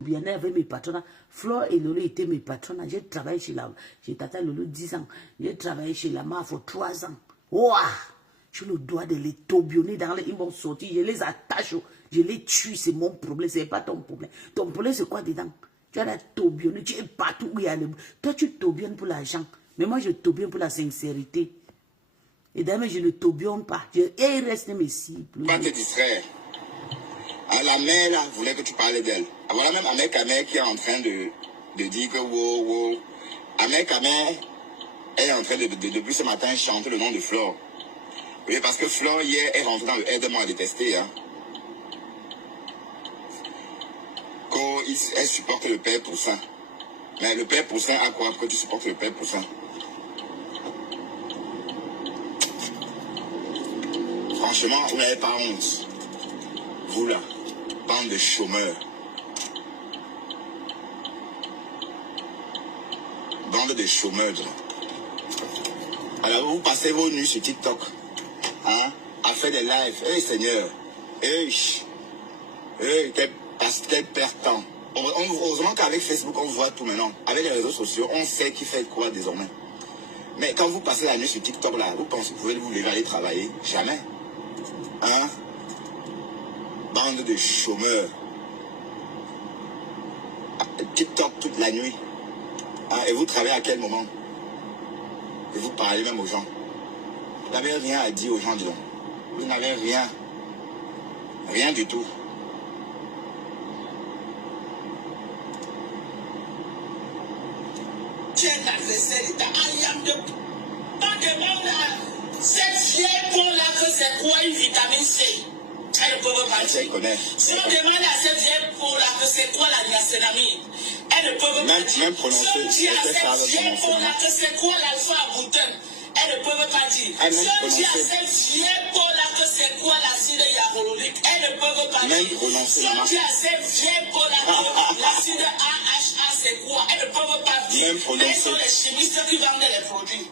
bien avec mes patrons. Flore et Lolo étaient mes patrons. J'ai travaillé chez Tata Lolo 10 ans. J'ai travaillé chez la MAF pour 3 ans. Ouah! Je le dois de les taubionner dans les... Ils m'ont sorti, je les attache, je les tue, c'est mon problème, c'est pas ton problème. Ton problème, c'est quoi dedans? Tu as la taubionner, tu es partout où il y a le... Toi, tu taubionnes pour l'argent, mais moi, je taubionne pour la sincérité. Et d'ailleurs, je ne taubionne pas. Et il reste mes cibles. Pas te distraire. Ah, la mère, là, voulait que tu parlais d'elle. Ah, voilà même Ahmed Kamer qui est en train de dire que wow. Ahmed Kamer, elle est en train de depuis ce matin, chanter le nom de Flore. Oui, parce que Flore, hier, est rentrée dans le aide-moi à détester. Hein. Elle supporte le père Poussin. Mais le père Poussin a quoi que tu supportes le père Poussin? Franchement, vous n'avez pas honte. Vous là, bande de chômeurs. Bande de chômeurs. Alors vous passez vos nuits sur TikTok. Hein, à faire des lives. Hey Seigneur. Hey, quel perd temps. Heureusement qu'avec Facebook, on voit tout maintenant. Avec les réseaux sociaux, on sait qui fait quoi désormais. Mais quand vous passez la nuit sur TikTok, là, vous pensez que vous pouvez vous lever aller travailler? Jamais. Hein? Bande de chômeurs. TikTok toute la nuit. Hein? Et vous travaillez à quel moment? Et vous parlez même aux gens. Vous n'avez rien à dire aux gens, disons. Vous n'avez rien. Rien du tout. Tu es l'adversaire de ta alliance. Pas demande à cette vieille peau-là que c'est quoi une vitamine C. Elle ne peut pas dire. Si on demande à cette vieille peau-là que c'est quoi la niacinamide, elle ne peut pas dire. Même prononcer. Si on dit à cette vieille peau-là que c'est quoi l'alpha-aboutane, elle ne peut pas dire. Si on dit à cette vieille peau-là que c'est quoi l'acide hyaluronique, elle ne peut pas dire. Si on dit à cette vieille peau-là que l'acide AHA c'est quoi, elle ne peut pas dire. Mais ce sont les chimistes qui vendent les produits.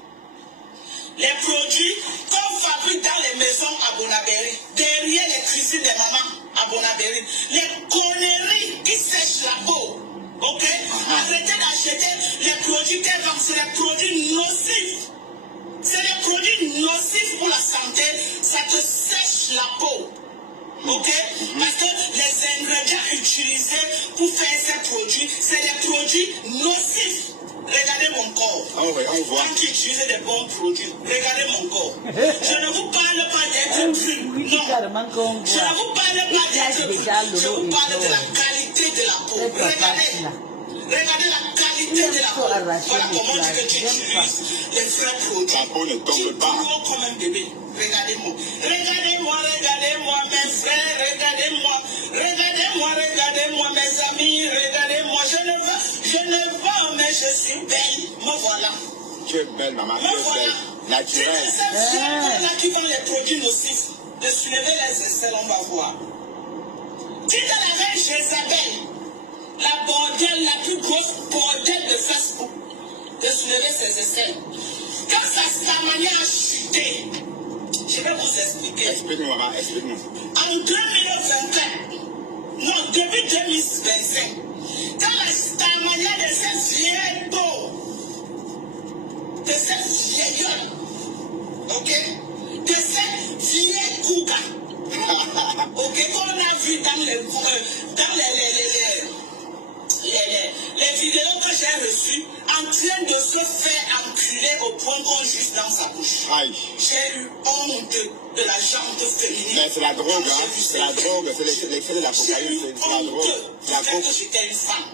Les produits qu'on fabrique dans les maisons à Bonabéry, derrière les cuisines des mamans à Bonabéry, les conneries qui sèchent la peau. Ok? Arrêtez d'acheter les produits qu'elles vendent, c'est les produits nocifs. C'est des produits nocifs pour la santé, ça te sèche la peau. Ok? Parce que les ingrédients utilisés pour faire ces produits, c'est des produits nocifs. Regardez mon corps. On voit. Quand tu utilises des bons produits, regardez mon corps. Je ne vous parle pas d'être pur. Non. Je ne vous parle pas d'être pur. Je vous parle de la qualité de la peau. Regardez la qualité de la peau. Voilà comment tu utilises les vrais produits. La peau ne tombe pas. Tu comme un bébé. Regardez-moi. Regardez-moi mes frères. Regardez-moi mes amis. Regardez-moi. Je ne veux, mais je suis belle. Me voilà. Tu es belle, maman. Tu es belle. Naturelle. C'est là qui vend les produits nocifs. De soulever les aisselles, on va voir. Dites à la reine Jézabel, la bordelle, la plus grosse bordelle de Facebook, de soulever ses aisselles. Quand sa stamania a chuté, je vais vous expliquer. Explique-nous, maman, explique-nous. En 2024, non, depuis 2025, quand la stamania de cette vieille peau, de cette vieille, ok, de cette vieille couga, ok, qu'on a vu dans les vidéos que j'ai reçues, en train de se faire enculer au point qu'on juste dans sa bouche. Aïe. J'ai eu honte de la jante féminine. Mais c'est la drogue, hein. C'est la drogue, c'est l'excès de la cocaïne, c'est la drogue. C'est la coke. Que j'étais une femme.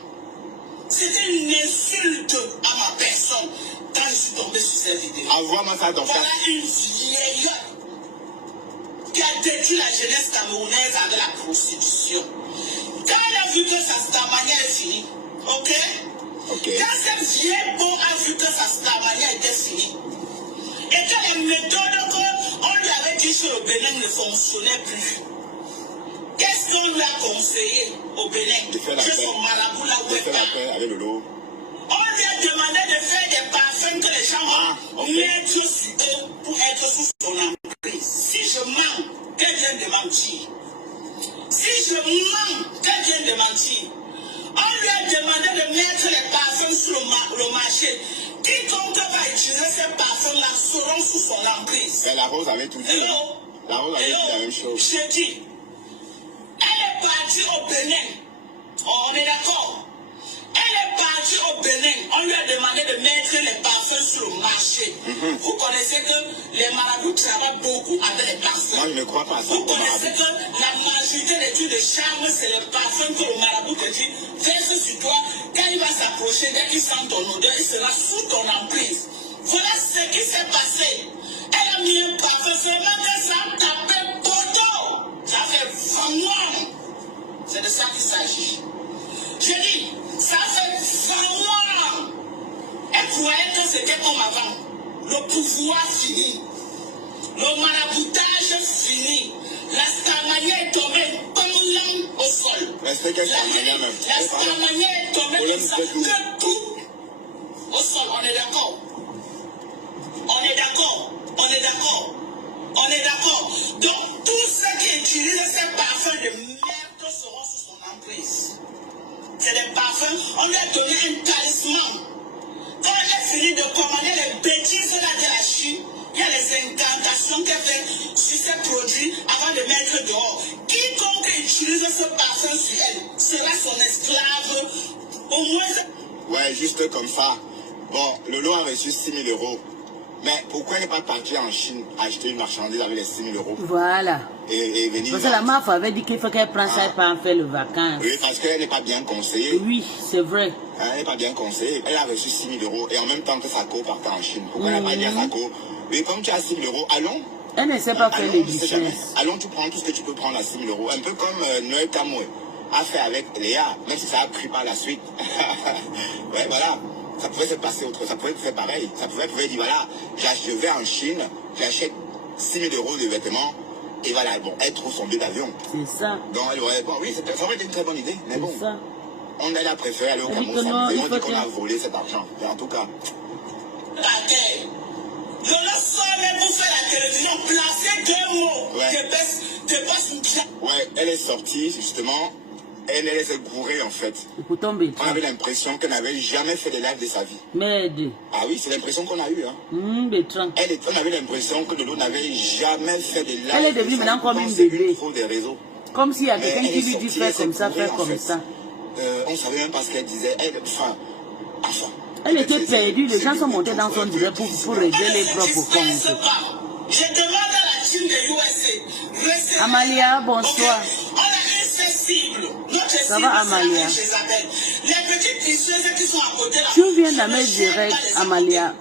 C'était une insulte à ma personne quand je suis tombé sur cette vidéo. Envoie-moi ça dans Voilà une vieille qui a détruit la jeunesse camerounaise avec la prostitution. Quand elle a vu que sa stamania est finie, ok? Quand cette vieille peau a vu que sa stamania était finie, et que les méthodes qu'on lui avait dit sur le Bénin ne fonctionnaient plus, qu'est-ce qu'on lui a conseillé au Bénin? De faire la paix. Son marabout là où de faire la paix avec le lot. On lui a demandé de faire des parfums que les gens vont mettre sur eux pour être sous son emprise. Si je mens, quelqu'un de mentir. Si je mens, quelqu'un de mentir. On le marché. Quiconque va utiliser ces parfums-là seront sous son emprise. Et la Rose avait tout dit. La Rose avait dit la même chose. Je dis, elle est partie au Bénin. Oh, on est d'accord. Elle est partie au Bénin. On lui a demandé de mettre les parfums sur le marché. Vous connaissez que les marabouts travaillent beaucoup avec les parfums. Moi, je ne crois pas à ça. Vous connaissez que la majorité des trucs de charme, c'est les parfums que le marabout te dit. Verse sur toi. Quand il va s'approcher, dès qu'il sent ton odeur, il sera sous ton emprise. Voilà ce qui s'est passé. Elle a mis un parfum, seulement que ça tapait poteau. Ça fait vraiment. C'est de ça qu'il s'agit. Je dis, ça fait vraiment. Elle croyait que c'était comme avant. Le pouvoir fini. Le maraboutage fini. La Starmania est tombée comme l'âme au sol. La Starmania est tombée comme ça. Que tout au sol. On est d'accord. On est d'accord. On est d'accord. On est d'accord. Donc, tous ceux qui utilisent ces parfums de merde seront sous son emprise. C'est des parfums. On lui a donné un talisman. Quand elle a fini de commander les bêtises là de la Chine, il y a les incantations qu'elle fait sur ces produits avant de mettre dehors. Quiconque utilise ce parfum sur elle sera son esclave. Au moins. Ouais, juste comme ça. Bon, Lolo a reçu 6 000 euros. Mais pourquoi elle n'est pas partie en Chine acheter une marchandise avec les 6 000 euros? Voilà. Et venir. Parce que la MAF avait dit qu'il faut qu'elle prenne ça et pas en faire le vacances. Oui, parce qu'elle n'est pas bien conseillée. Oui, c'est vrai. Elle n'est pas bien conseillée. Elle a reçu 6 000 euros et en même temps que Sako partait en Chine. Pourquoi elle n'a pas dit à Sako? Oui, comme tu as 6 000 euros, allons. Elle ne sait pas faire les business. Allons, tu prends tout ce que tu peux prendre à 6 000 euros. Un peu comme Noël Kamoué a fait avec Léa, même si ça a pris par la suite. Ouais, voilà. Ça pouvait se passer autre, ça pouvait faire pareil. Ça pouvait dire, voilà, je vais en Chine, j'achète 6 000 euros de vêtements, et voilà, bon, elle trouve son billet d'avion. C'est ça. Donc, elle aurait, bon, oui, ça aurait été une très bonne idée, mais bon. Ça. On a préféré aller au Cameroun, on dit qu'on a volé cet argent. Mais en tout cas. Je le saurais pour faire la télévision, placer 2 mots. Ouais. Ouais, elle est sortie, justement. Elle s'est gourée en fait. On avait l'impression qu'elle n'avait jamais fait de live de sa vie. Merde. Ah oui, c'est l'impression qu'on a eue. Hein. On avait l'impression que Lolo n'avait jamais fait de live. Elle est devenue maintenant comme une bébé. Des réseaux. Comme s'il y a quelqu'un qui lui dit faire comme ça, faire comme ça. On ne savait même pas ce qu'elle disait. Elle était perdue. Les gens sont montés dans son direct pour régler les propres comptes. Je demande à la team de USA. Amalia, bonsoir. Ça va, Amalia? Tu viens dans mes directs, Amalia.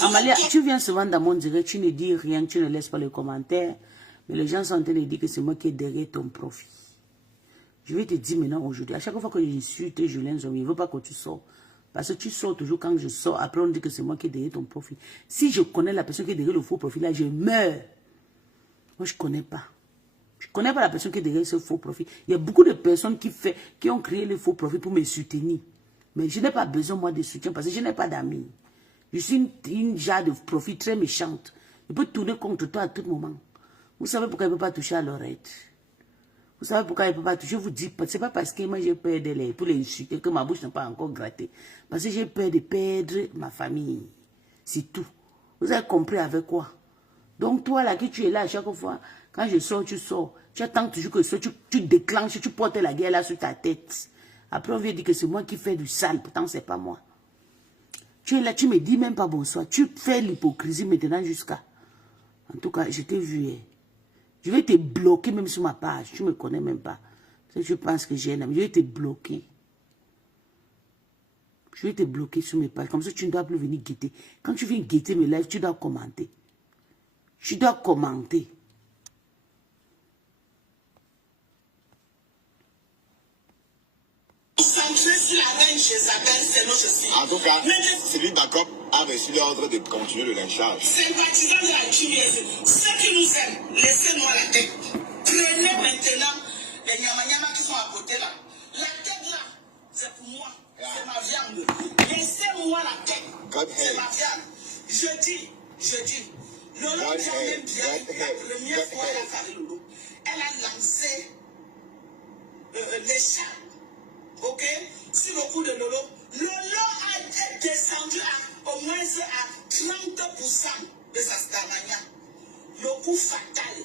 Amalia, tu viens souvent dans mon direct, tu ne dis rien, tu ne laisses pas les commentaires. Mais les gens sont en train de dire que c'est moi qui ai derrière ton profil. Je vais te dire maintenant aujourd'hui, à chaque fois que j'insulte Julien Zombie, il ne veut pas que tu sors. Parce que tu sors toujours quand je sors, après on dit que c'est moi qui ai derrière ton profil. Si je connais la personne qui est derrière le faux profil, là, je meurs. Moi, je ne connais pas. Je ne connais pas la personne qui est derrière ce faux profil. Il y a beaucoup de personnes qui ont créé le faux profil pour me soutenir. Mais je n'ai pas besoin, moi, de soutien parce que je n'ai pas d'amis. Je suis une genre de profil très méchante. Je peux tourner contre toi à tout moment. Vous savez pourquoi elle ne peut pas toucher à l'oreille? Vous savez pourquoi elle ne peut pas toucher? Je vous dis, ce n'est pas parce que moi j'ai peur pour les insulter que ma bouche n'a pas encore gratté. Parce que j'ai peur de perdre ma famille. C'est tout. Vous avez compris avec quoi? Donc toi là, qui tu es là à chaque fois, quand je sors, tu sors. Tu attends toujours que tu déclenches, tu portes la guerre là sur ta tête. Après on vient dire que c'est moi qui fais du sale, pourtant c'est pas moi. Tu es là, tu me dis même pas bonsoir. Tu fais l'hypocrisie maintenant jusqu'à... En tout cas, je t'ai vu. Je vais te bloquer même sur ma page. Tu ne me connais même pas. Si tu penses que j'ai un ami, je vais te bloquer. Je vais te bloquer sur mes pages. Comme ça, tu ne dois plus venir guetter. Quand tu viens guetter mes lives, tu dois commenter. Tu dois commenter. En tout cas, celui d'accord a reçu l'ordre de continuer le lynchage. Sympathisants de la QS, ceux qui nous aiment, laissez-moi la tête. Prenez maintenant les nyama qui sont à côté là. La tête là, c'est pour moi. C'est ma viande. Laissez-moi la tête. C'est ma viande. Je dis. Lolo dit même bien, la première fois elle a fait Lolo. Elle a lancé les chats. Ok? Sur le coup de Lolo. Lolo a est descendu au moins à 30% de sa stamania. Le coup fatal.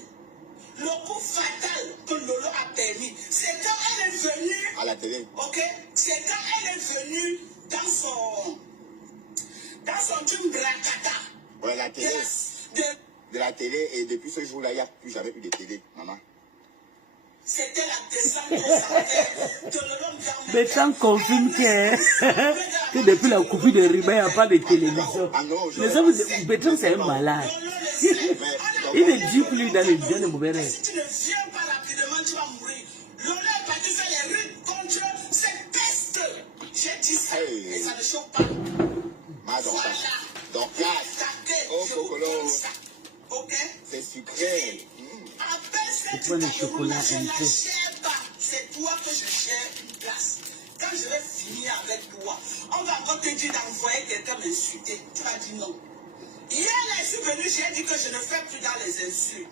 Le coup fatal que Lolo a permis, c'est quand elle est venue à la télé. Ok, c'est quand elle est venue dans son truc bracata. Ouais, la télé. De la télé, et depuis ce jour-là, il n'y a plus jamais eu de télé, maman. C'était la descente de Lolo. Bertrand confirme que depuis la coupure de Riba, il n'y a pas de télévision. Les hommes de Bertrand, c'est un malade. Il ne dit plus dans les bien de mauvais rêves. Si tu ne viens pas rapidement, tu vas mourir. Lolo est parti faire les rues contre cette peste. J'ai dit ça, et ça ne choque pas. Donc, oh, Cocolo. Ok? C'est sucré. C'est toi le chocolat un peu. C'est toi que je gère une place. Quand je vais finir avec toi, on va encore te dire d'envoyer quelqu'un m'insulter. Tu vas dire non. Hier, je suis venu, j'ai dit que je ne fais plus dans les insultes.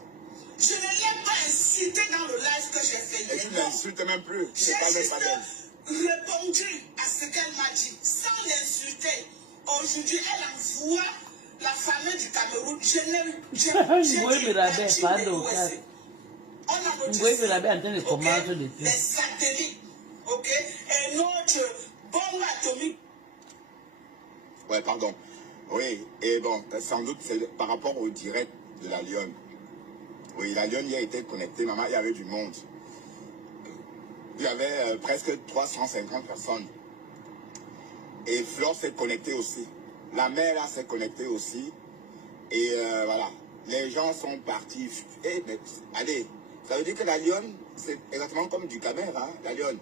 Je ne l'ai pas incité dans le live que j'ai fait hier. Et tu ne l'insultes même plus. J'ai juste répondu à ce qu'elle m'a dit, sans l'insulter. Aujourd'hui, elle envoie la famille du Cameroun. Je n'aime les satellites, ok, et notre bombe atomique. Ouais, pardon. Oui, et bon, sans doute, c'est par rapport au direct de la Lionne. Oui, la Lionne y a été connectée, maman, il y avait du monde. Il y avait presque 350 personnes. Et Flore s'est connectée aussi. La mère, là, s'est connectée aussi. Et voilà, les gens sont partis. Et, mais, allez, ça veut dire que la Lionne, c'est exactement comme du Camer, hein, la Lionne.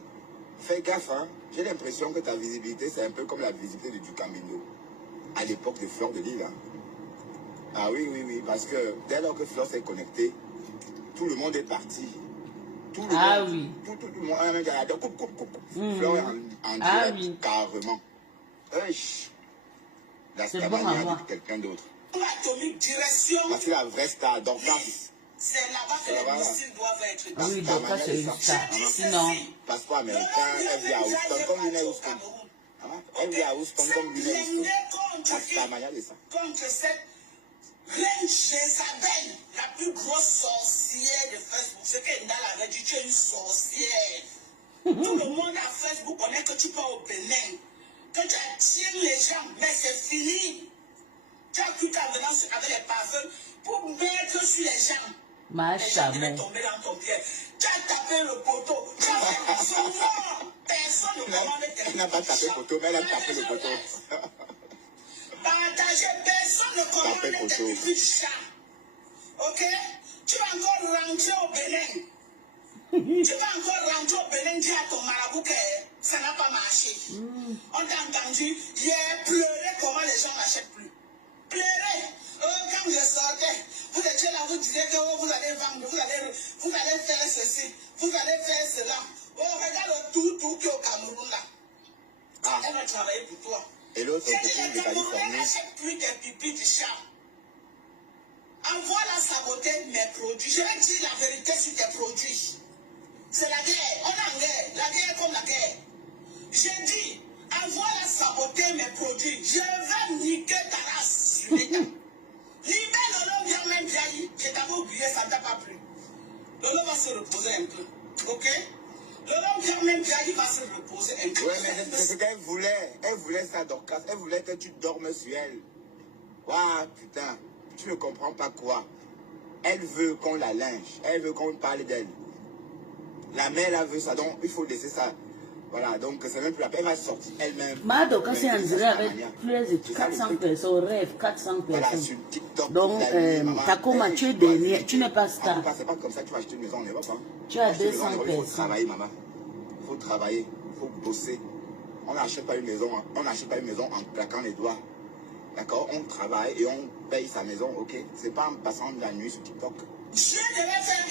Fais gaffe, hein. J'ai l'impression que ta visibilité, c'est un peu comme la visibilité du Camino. À l'époque de Flore de Lille. Hein. Ah oui, oui, oui, parce que dès lors que Flore s'est connectée, tout le monde est parti. Tout le monde, oui. Tout le monde a même dit, coupe. Flore est en direct, oui. Carrément. La stamania de quelqu'un d'autre. Atomique direction. Parce que la vraie star, Dorcas. C'est là-bas que les missiles doivent être. Ah oui, Dorcas, c'est une star. Sinon, passeport américain, elle vit à Houston, comme il est Houston. Elle vit à Houston, comme il est Houston. La stamania de ça. Contre cette reine Jézabel, la plus grosse sorcière de Facebook. C'est que Ndala avait dit, tu es une sorcière. Tout le monde à Facebook connaît que tu pars au Bénin. Que tu attires les gens, mais c'est fini. Tu as cru qu'en venant avec les parfums pour mettre sur les gens. Les gens devaient tomber dans ton pied. Tu as tapé le poteau. Tu as fait son nom. Personne ne commande tes. Elle n'a pas tapé le poteau, mais elle a tapé le poteau. Partager, personne ne commande tes petits chats. Ok? Tu vas encore rentrer au Bénin. Tu vas encore rentrer au Bénin, dire à ton marabout que ça n'a pas marché. On t'a entendu hier pleurer comment les gens n'achètent plus. Pleurer. Quand je sortais, vous étiez là, vous disiez que oh, vous allez vendre, vous allez faire ceci, vous allez faire cela. Oh, regarde tout qui est au Cameroun là. Elle va travailler pour toi. Et l'autre, c'est que les Camerounais n'achètent plus tes pipis du chat. Envoie-la saboter mes produits. Je vais dire la vérité sur tes produits. C'est la guerre. On est en guerre. La guerre est comme la guerre. J'ai dit, envoie-la saboter mes produits. Je vais niquer ta race sur l'État. Libère Lolo, viens même Biaï. Je t'avais oublié, ça ne t'a pas plu. Lolo va se reposer un peu. Ok? Lolo, viens même Biaï va se reposer un peu. Oui, mais c'est ce qu'elle voulait. Elle voulait ça, Dorcas. Elle voulait que tu dormes sur elle. Waouh, putain. Tu ne comprends pas quoi. Elle veut qu'on la linge. Elle veut qu'on parle d'elle. La mère, elle veut ça. Donc, il faut laisser ça. Voilà, donc c'est même plus la peine. Elle va sortir elle-même. Mado, quand c'est en direct avec plus de 400 personnes, rêve 400 personnes. Voilà, sur TikTok. Donc, Takoma, tu es dernier. Tu n'es pas star. C'est pas comme ça que tu vas acheter une maison en Europe. Hein. Tu as 200 personnes. Il faut travailler, maman. Il faut travailler. Il faut bosser. On n'achète pas une maison. On n'achète pas une maison en claquant les doigts. D'accord? On travaille et on paye sa maison, ok? C'est pas en passant la nuit sur TikTok. Dieu devait faire,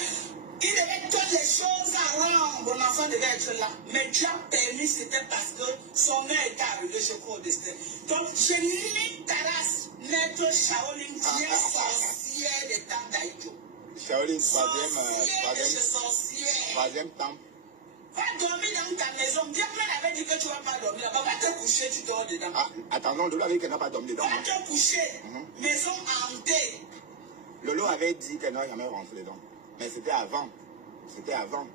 il devait toutes les choses à rendre. Mon enfant devait être là. Mais Dieu a permis, c'était parce que son mère était arrivé, je crois, au destin. Donc, je lis ta race, maître Shaolin, vieille sorcière des temps d'Aïdjo. Shaolin, troisième temple. Va dormir dans ta maison. Bien que avait dit que tu ne vas pas dormir là-bas. Va te coucher, tu dors dedans. Ah, attendons, Lolo avait dit qu'elle n'a pas dormi dedans. Va te coucher. Maison hantée. Lolo avait dit qu'elle n'aurait jamais rentré dedans. Mais c'était avant. C'était avant.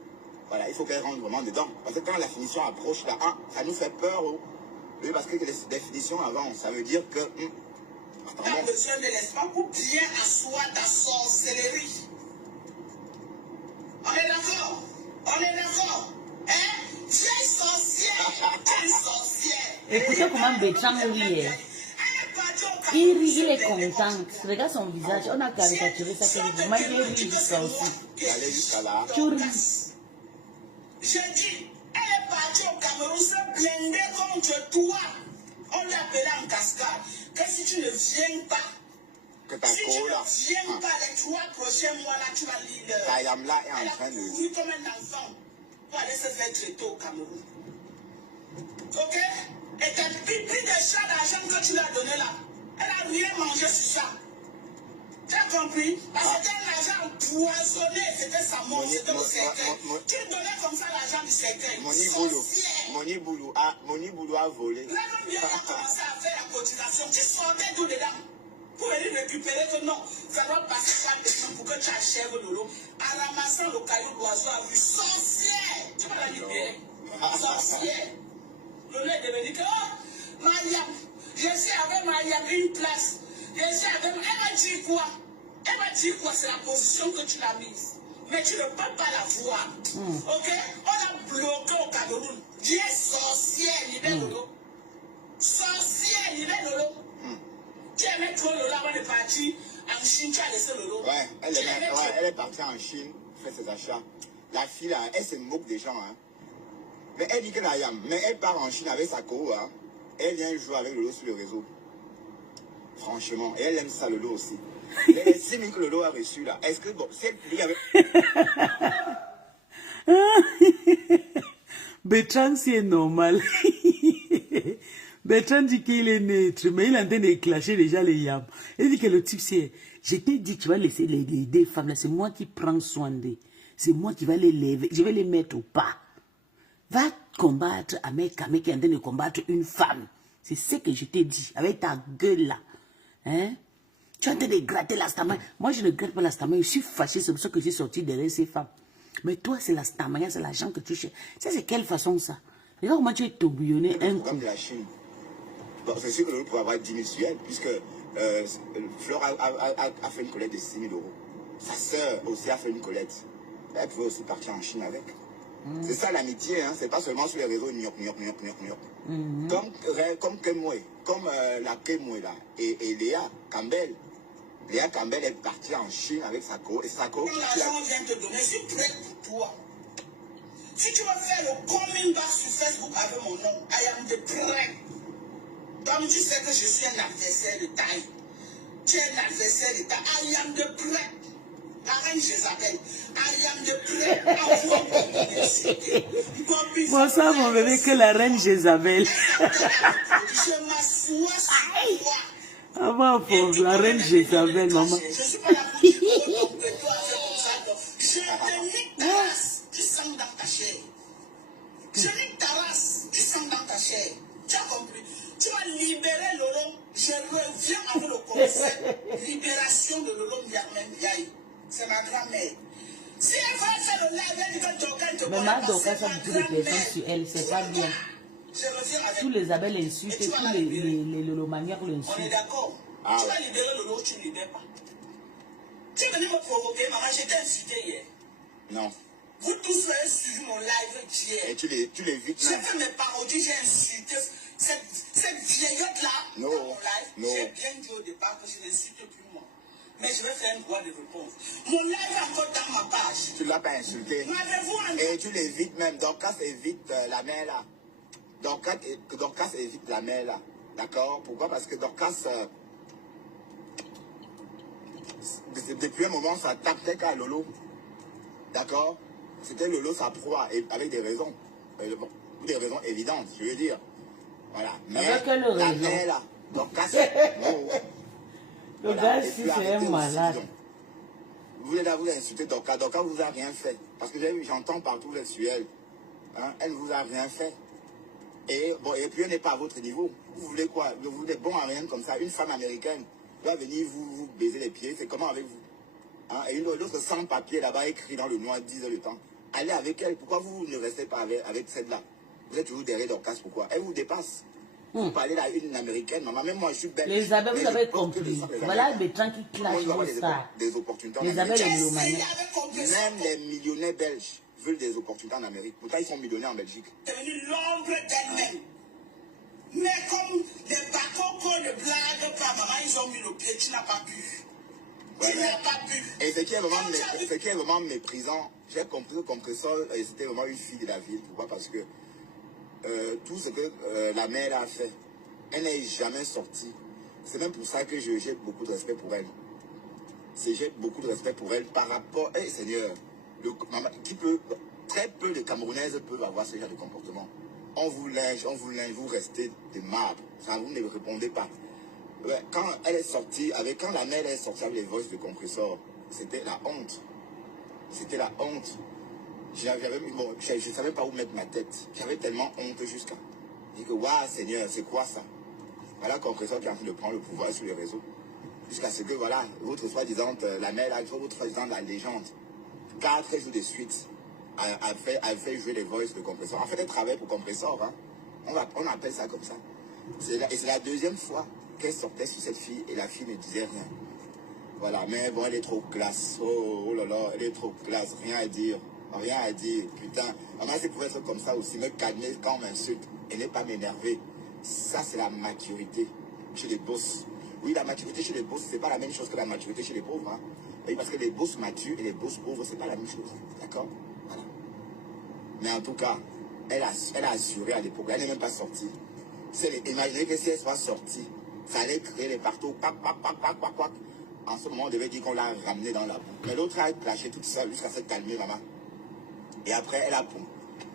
Voilà, il faut qu'elle rentre vraiment dedans. Parce que quand la finition approche là, ça nous fait peur. Oh. Oui, parce que les définitions avant, ça veut dire que... tu as besoin de l'espoir pour bien asseoir ta sorcellerie. On est d'accord? On est d'accord? Hein? Tu es sorcière. Tu es sorcière. Écoutez comment Bertrand rit. Il est content. Regarde son visage. On a caricaturé ça. Moi, il rit ça aussi. Allez jusqu'à là. Tu ris. J'ai dit, elle est partie au Cameroun se blinder contre toi. On l'a appelé en cascade. Que si tu ne viens pas, Que ta si tu cour là. ne viens pas les 3 prochains mois là, tu vas lire. Ta Yamla est en Elle train a de... couru comme un enfant pour aller se faire traiter au Cameroun. Ok? Et tes pipis de chat d'argent que tu lui as donné là, elle n'a rien mangé sur ça. Tu as compris? Parce que c'était un argent empoisonné, c'était sa mort, c'était le cercueil. Tu donnais comme ça l'argent du cercueil. Moni Boulou a volé. Là, quand bien il a commencé à faire la cotisation, tu sortais tout dedans. Pour venir récupérer que non, ça doit passer par quelqu'un pour que tu achèves Lolo. En ramassant le caillou d'oiseau à vue, sorcière! Tu vas la libérer. Sorcière! Lolo est devenu que, oh, Mariam, je suis avec Mariam une place. Je suis avec... Elle m'a dit quoi? Elle m'a dit quoi? C'est la position que tu l'as mise. Mais tu ne peux pas la voir. Ok? On a bloqué au Cameroun. Dieu est sorcière, libère Lolo. Sorcière, libère Lolo. Tu aimais trop Lolo avant de partir en Chine, tu as laissé Lolo. Ouais, elle est partie en Chine, faire ses achats. La fille là, elle se moque des gens. Hein. Mais elle dit que la Yam, mais elle part en Chine avec sa co. Hein. Elle vient jouer avec Lolo sur le réseau. Franchement, et elle aime ça Lolo aussi. Les 6 000 que Lolo a reçu là, est-ce que bon, c'est lui avec... Bertrand, c'est normal. Bertrand dit qu'il est neutre, mais il est en train de clasher déjà les yams. Il dit que le type, c'est... Je t'ai dit, tu vas laisser les deux femmes là, c'est moi qui prends soin d'eux. C'est moi qui vais les lever, je vais les mettre au pas. Va combattre avec Kamé qui est en train de combattre une femme. C'est ce que je t'ai dit, avec ta gueule là. Hein? Tu es en train de gratter l'astama. Moi, je ne gratte pas l'astama, je suis fâché, c'est pour ça que je suis sorti derrière ces femmes. Mais toi, c'est l'astama, c'est l'argent que tu cherches. Ça, c'est quelle façon ça? Regarde comment tu es tourbillonné un coup. la Chine. Bon, c'est sûr que Lolo pourrait avoir 10 000 suèdes, puisque Flore a fait une collecte de 6 000 euros. Sa sœur aussi a fait une collecte. Elle pouvait aussi partir en Chine avec. C'est ça l'amitié, hein? C'est pas seulement sur les réseaux Comme Kemwe, comme la Kemwe là, et Léa Campbell. Léa Campbell est partie en Chine avec sa co. Et sa co. L'argent vient te donner, je suis prêt pour toi. Si tu veux faire le coming back sur Facebook avec mon nom, I am the prêt. Comme tu sais que je suis un adversaire de taille. Tu es un adversaire de taille. I am the prêt. La reine Jézabel, I am the prêt. Moi, ça, mon bébé, que la reine Jézabel. Je m'assois sur toi. Ah, ma pauvre, la reine Jézabel, maman. Je suis pas là pour dire que toi, c'est comme ça. Je te nique ta race, tu sens dans ta chair. Je nique ta race, tu sens dans ta chair. Tu as compris? Tu vas libérer Lolo. Je reviens avec le concept. Libération de Lolo Ndiaye. C'est ma grand-mère. Si elle va faire le live, elle dit que Dorcas te connaît. Mais ma Dorcas a beaucoup de personnes sur elle, c'est pas bien. Tous les Abel l'insultent, tous les Lolomaniacs l'insultent. On est d'accord. Tu vas libérer Lolo, tu ne libères pas. Tu es venu me provoquer, maman, j'étais incité hier. Non. Vous tous avez suivi mon live hier. Et tu les vis. J'ai fait mes parodies, j'ai insulté cette vieillotte-là dans mon live. J'ai bien dit au départ que je n'insulte plus moi. Mais je vais faire un droit de réponse. Mon live est encore dans ma page. Tu ne l'as pas insulté. Et tu l'évites même. Dorcas évite la mère là. Dorcas évite la mère là. D'accord? Pourquoi? Parce que Dorcas, depuis un moment, ça tapait qu'à Lolo. D'accord? C'était Lolo sa proie, et avec des raisons. Des raisons évidentes, je veux dire. Voilà. Mais la mère là, Dorcas, le gars, si c'est un malade. Vous voulez là, vous insulter Dorcas. Dorcas vous a rien fait. Parce que j'entends partout les suels. Hein? Elle ne vous a rien fait. Et, bon, et puis elle n'est pas à votre niveau. Vous voulez quoi? Vous voulez bon à rien comme ça. Une femme américaine doit venir vous baiser les pieds. C'est comment avec vous? Hein? Et une autre sans papier là-bas écrit dans le noir 10 heures de temps. Allez avec elle. Pourquoi vous ne restez pas avec celle-là? Vous êtes toujours derrière Dorcas. Pourquoi? Elle vous dépasse. Vous parlez à une américaine, maman. Même moi, je suis belle. Les Isabelle, vous avez compris. Voilà les Bertrand qui clashent vos stars. Des opportunités en Les Isabelle et Amérique. Lomania. Même les millionnaires belges veulent des opportunités en Amérique. Pourtant, ils sont millionnaires en Belgique. C'est devenu l'ombre d'elle-même. Mais comme les bacocos ne blaguent pas, maman, ils ont mis le pied, tu n'as pas pu. Ouais, Tu n'as pas pu. et ce qui est vraiment méprisant, j'ai compris que Compressor, c'était vraiment une fille de la ville. Pourquoi? Parce que tout ce que la mère a fait, elle n'est jamais sortie. C'est même pour ça que j'ai beaucoup de respect pour elle. J'ai beaucoup de respect pour elle par rapport... Hey, Seigneur, très peu de Camerounaises peuvent avoir ce genre de comportement. On vous linge, vous restez de marbre. Ça, vous ne répondez pas. Ouais, quand elle est sortie, quand la mère est sortie avec les voices de Compressor, c'était la honte. C'était la honte. Je ne savais pas où mettre ma tête. J'avais tellement honte jusqu'à. Je dis que, waouh, Seigneur, c'est quoi ça? Voilà Compressor qui est en train de prendre le pouvoir sur les réseaux. Jusqu'à ce que, voilà, votre soi-disant, la mère, votre soi-disant, la légende, 4 jours de suite, a fait jouer les voices de Compressor. En fait, elle travaille pour Compressor. Hein. On appelle ça comme ça. Et c'est la deuxième fois qu'elle sortait sur cette fille et la fille ne disait rien. Voilà, mais bon, elle est trop classe. Oh là là, elle est trop classe. Rien à dire. Rien à dire. Putain, maman, c'est pour être comme ça aussi. Me calmer quand on m'insulte et ne pas m'énerver. Ça, c'est la maturité chez les boss. Oui, la maturité chez les boss, c'est pas la même chose que la maturité chez les pauvres. Hein. Oui, parce que les boss matures et les boss pauvres, c'est pas la même chose. D'accord? Voilà. Mais en tout cas, elle a assuré à l'époque. Elle n'est même pas sortie. Imaginez que si elle soit sortie, ça allait créer les partout. En ce moment, on devait dire qu'on l'a ramenée dans la boue. Mais l'autre a clashé toute seule jusqu'à se calmer, maman. Et après, elle a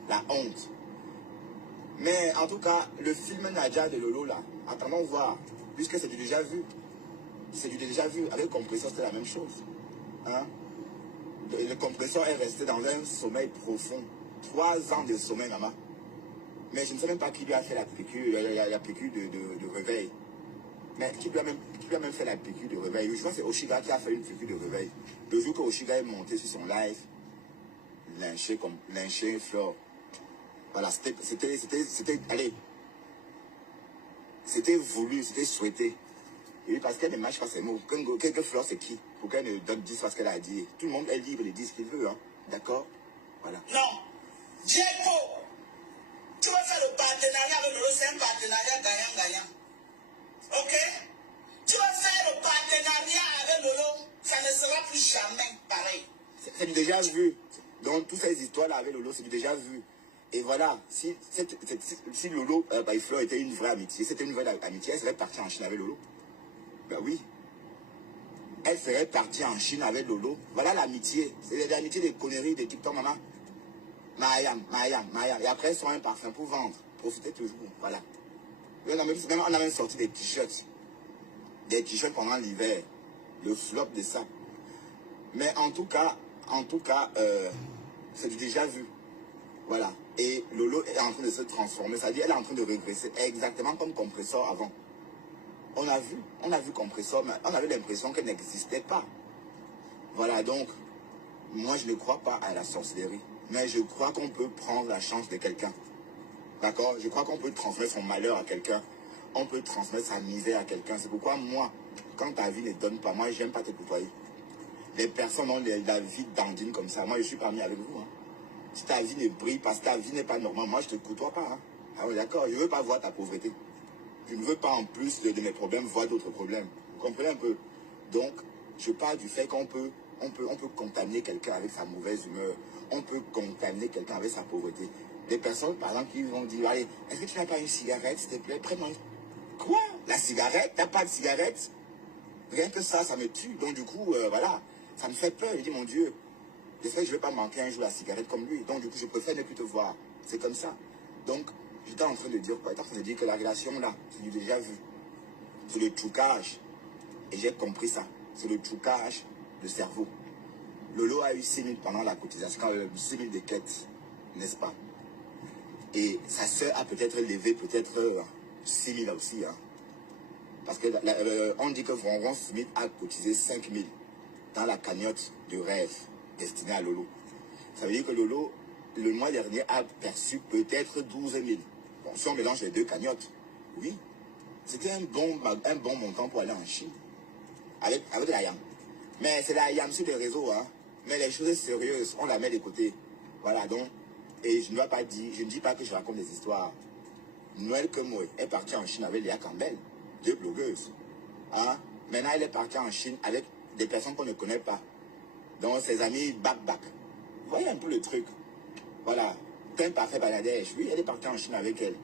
la honte. Mais en tout cas, le film Nadia de Lolo, là, attendons voir. Puisque c'est du déjà vu. C'est du déjà vu. Avec Compressor, c'était la même chose. Hein? Le Compressor est resté dans un sommeil profond. 3 ans de sommeil, maman. Mais je ne sais même pas qui lui a fait la piqûre de réveil. Mais qui lui a même fait la piqûre de réveil. Je crois que c'est Oshiga qui a fait une piqûre de réveil. Le jour que Oshiga est monté sur son live, lynché Flore. Voilà, c'était voulu, c'était souhaité. Et parce qu'elle ne mâche pas ses mots. Que Flore, c'est qui? Pour qu'elle ne donne 10 parce qu'elle a dit. Tout le monde est libre de dire ce qu'il veut. Hein. D'accord? Voilà. Non. Diego, tu vas faire le partenariat avec Lolo, c'est un partenariat gagnant-gagnant. Ok? Tu vas faire le partenariat avec Lolo, ça ne sera plus jamais pareil. C'est du déjà vu. Donc, toutes ces histoires-là avec Lolo, c'est du déjà vu. Et voilà, si Lolo et Flore était une vraie amitié, c'était une vraie amitié, elle serait partie en Chine avec Lolo. Ben oui. Elle serait partie en Chine avec Lolo. Voilà l'amitié. C'est l'amitié des conneries, des TikTok, maman. Mayam. Et après, ils sont un parfum pour vendre. Profitez toujours. Voilà. On a même sorti des t-shirts. Des t-shirts pendant l'hiver. Le flop de ça. Mais en tout cas, c'est du déjà vu. Voilà. Et Lolo est en train de se transformer. C'est-à-dire, elle est en train de régresser. Exactement comme Compressor avant. On a vu Compressor, mais on avait l'impression qu'elle n'existait pas. Voilà, donc, moi je ne crois pas à la sorcellerie. Mais je crois qu'on peut prendre la chance de quelqu'un. D'accord? Je crois qu'on peut transmettre son malheur à quelqu'un. On peut transmettre sa misère à quelqu'un. C'est pourquoi moi, quand ta vie ne donne pas, moi j'aime pas te côtoyer. Les personnes ont la vie dandine comme ça. Moi je suis pas mis avec vous. Hein. Si ta vie ne brille pas, si ta vie n'est pas normale, moi je te côtoie pas. Hein. Ah oui, d'accord, je ne veux pas voir ta pauvreté. Je ne veux pas en plus de mes problèmes voir d'autres problèmes. Vous comprenez un peu? Donc, je parle du fait qu'on peut contaminer quelqu'un avec sa mauvaise humeur. On peut contaminer quelqu'un avec sa pauvreté. Des personnes, par exemple, qui vont dire, allez, est-ce que tu n'as pas une cigarette, s'il te plaît? Prends-moi. Quoi? La cigarette? T'as pas de cigarette? Rien que ça me tue. Donc du coup, voilà, ça me fait peur. Je dis, mon Dieu, j'espère que je ne vais pas manquer un jour la cigarette comme lui. Donc du coup, je préfère ne plus te voir. C'est comme ça. Donc, j'étais en train de dire quoi? J'étais en train de dire que la relation là, c'est du déjà vu. C'est le trucage. Et j'ai compris ça. C'est le trucage de cerveau. Lolo a eu 6 000 pendant la cotisation, 6 000 de quêtes, n'est-ce pas? Et sa soeur a peut-être levé peut-être 6 000 aussi. Hein. Parce que on dit que Ronron Smith a cotisé 5 000 dans la cagnotte de rêve destinée à Lolo. Ça veut dire que Lolo, le mois dernier, a perçu peut-être 12 000. Bon, si on mélange les deux cagnottes, oui. C'était un bon montant pour aller en Chine. Avec de la yam. Mais c'est la yam sur les réseaux. Hein. Mais les choses sérieuses, on la met de côté. Voilà, donc. Et je ne dis pas que je raconte des histoires. Noël Kemoy est partie en Chine avec Léa Campbell, 2 blogueuses. Hein? Maintenant, elle est partie en Chine avec des personnes qu'on ne connaît pas. Donc, ses amis back. Vous voyez un peu le truc. Voilà. Teint parfait Bangladesh. Oui, elle est partie en Chine avec elle.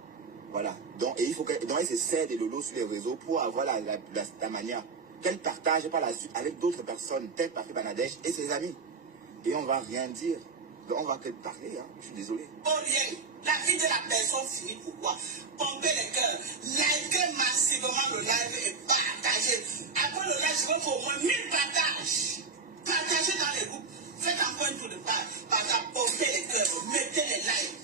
Voilà. Donc, elle se sert de Lolo sur les réseaux pour avoir la manière qu'elle partage par la suite avec d'autres personnes, Teint parfait Bangladesh et ses amis. Et on ne va rien dire. Donc, on va que parler, hein. Je suis désolé. Oh, rien. La vie de la personne finit pourquoi? Pomper les cœurs, liker massivement le live et partager. Après le live, je veux pour au moins 1000 partages. Partagez dans les groupes. Faites un point de départ. Pomper les cœurs, mettez les likes.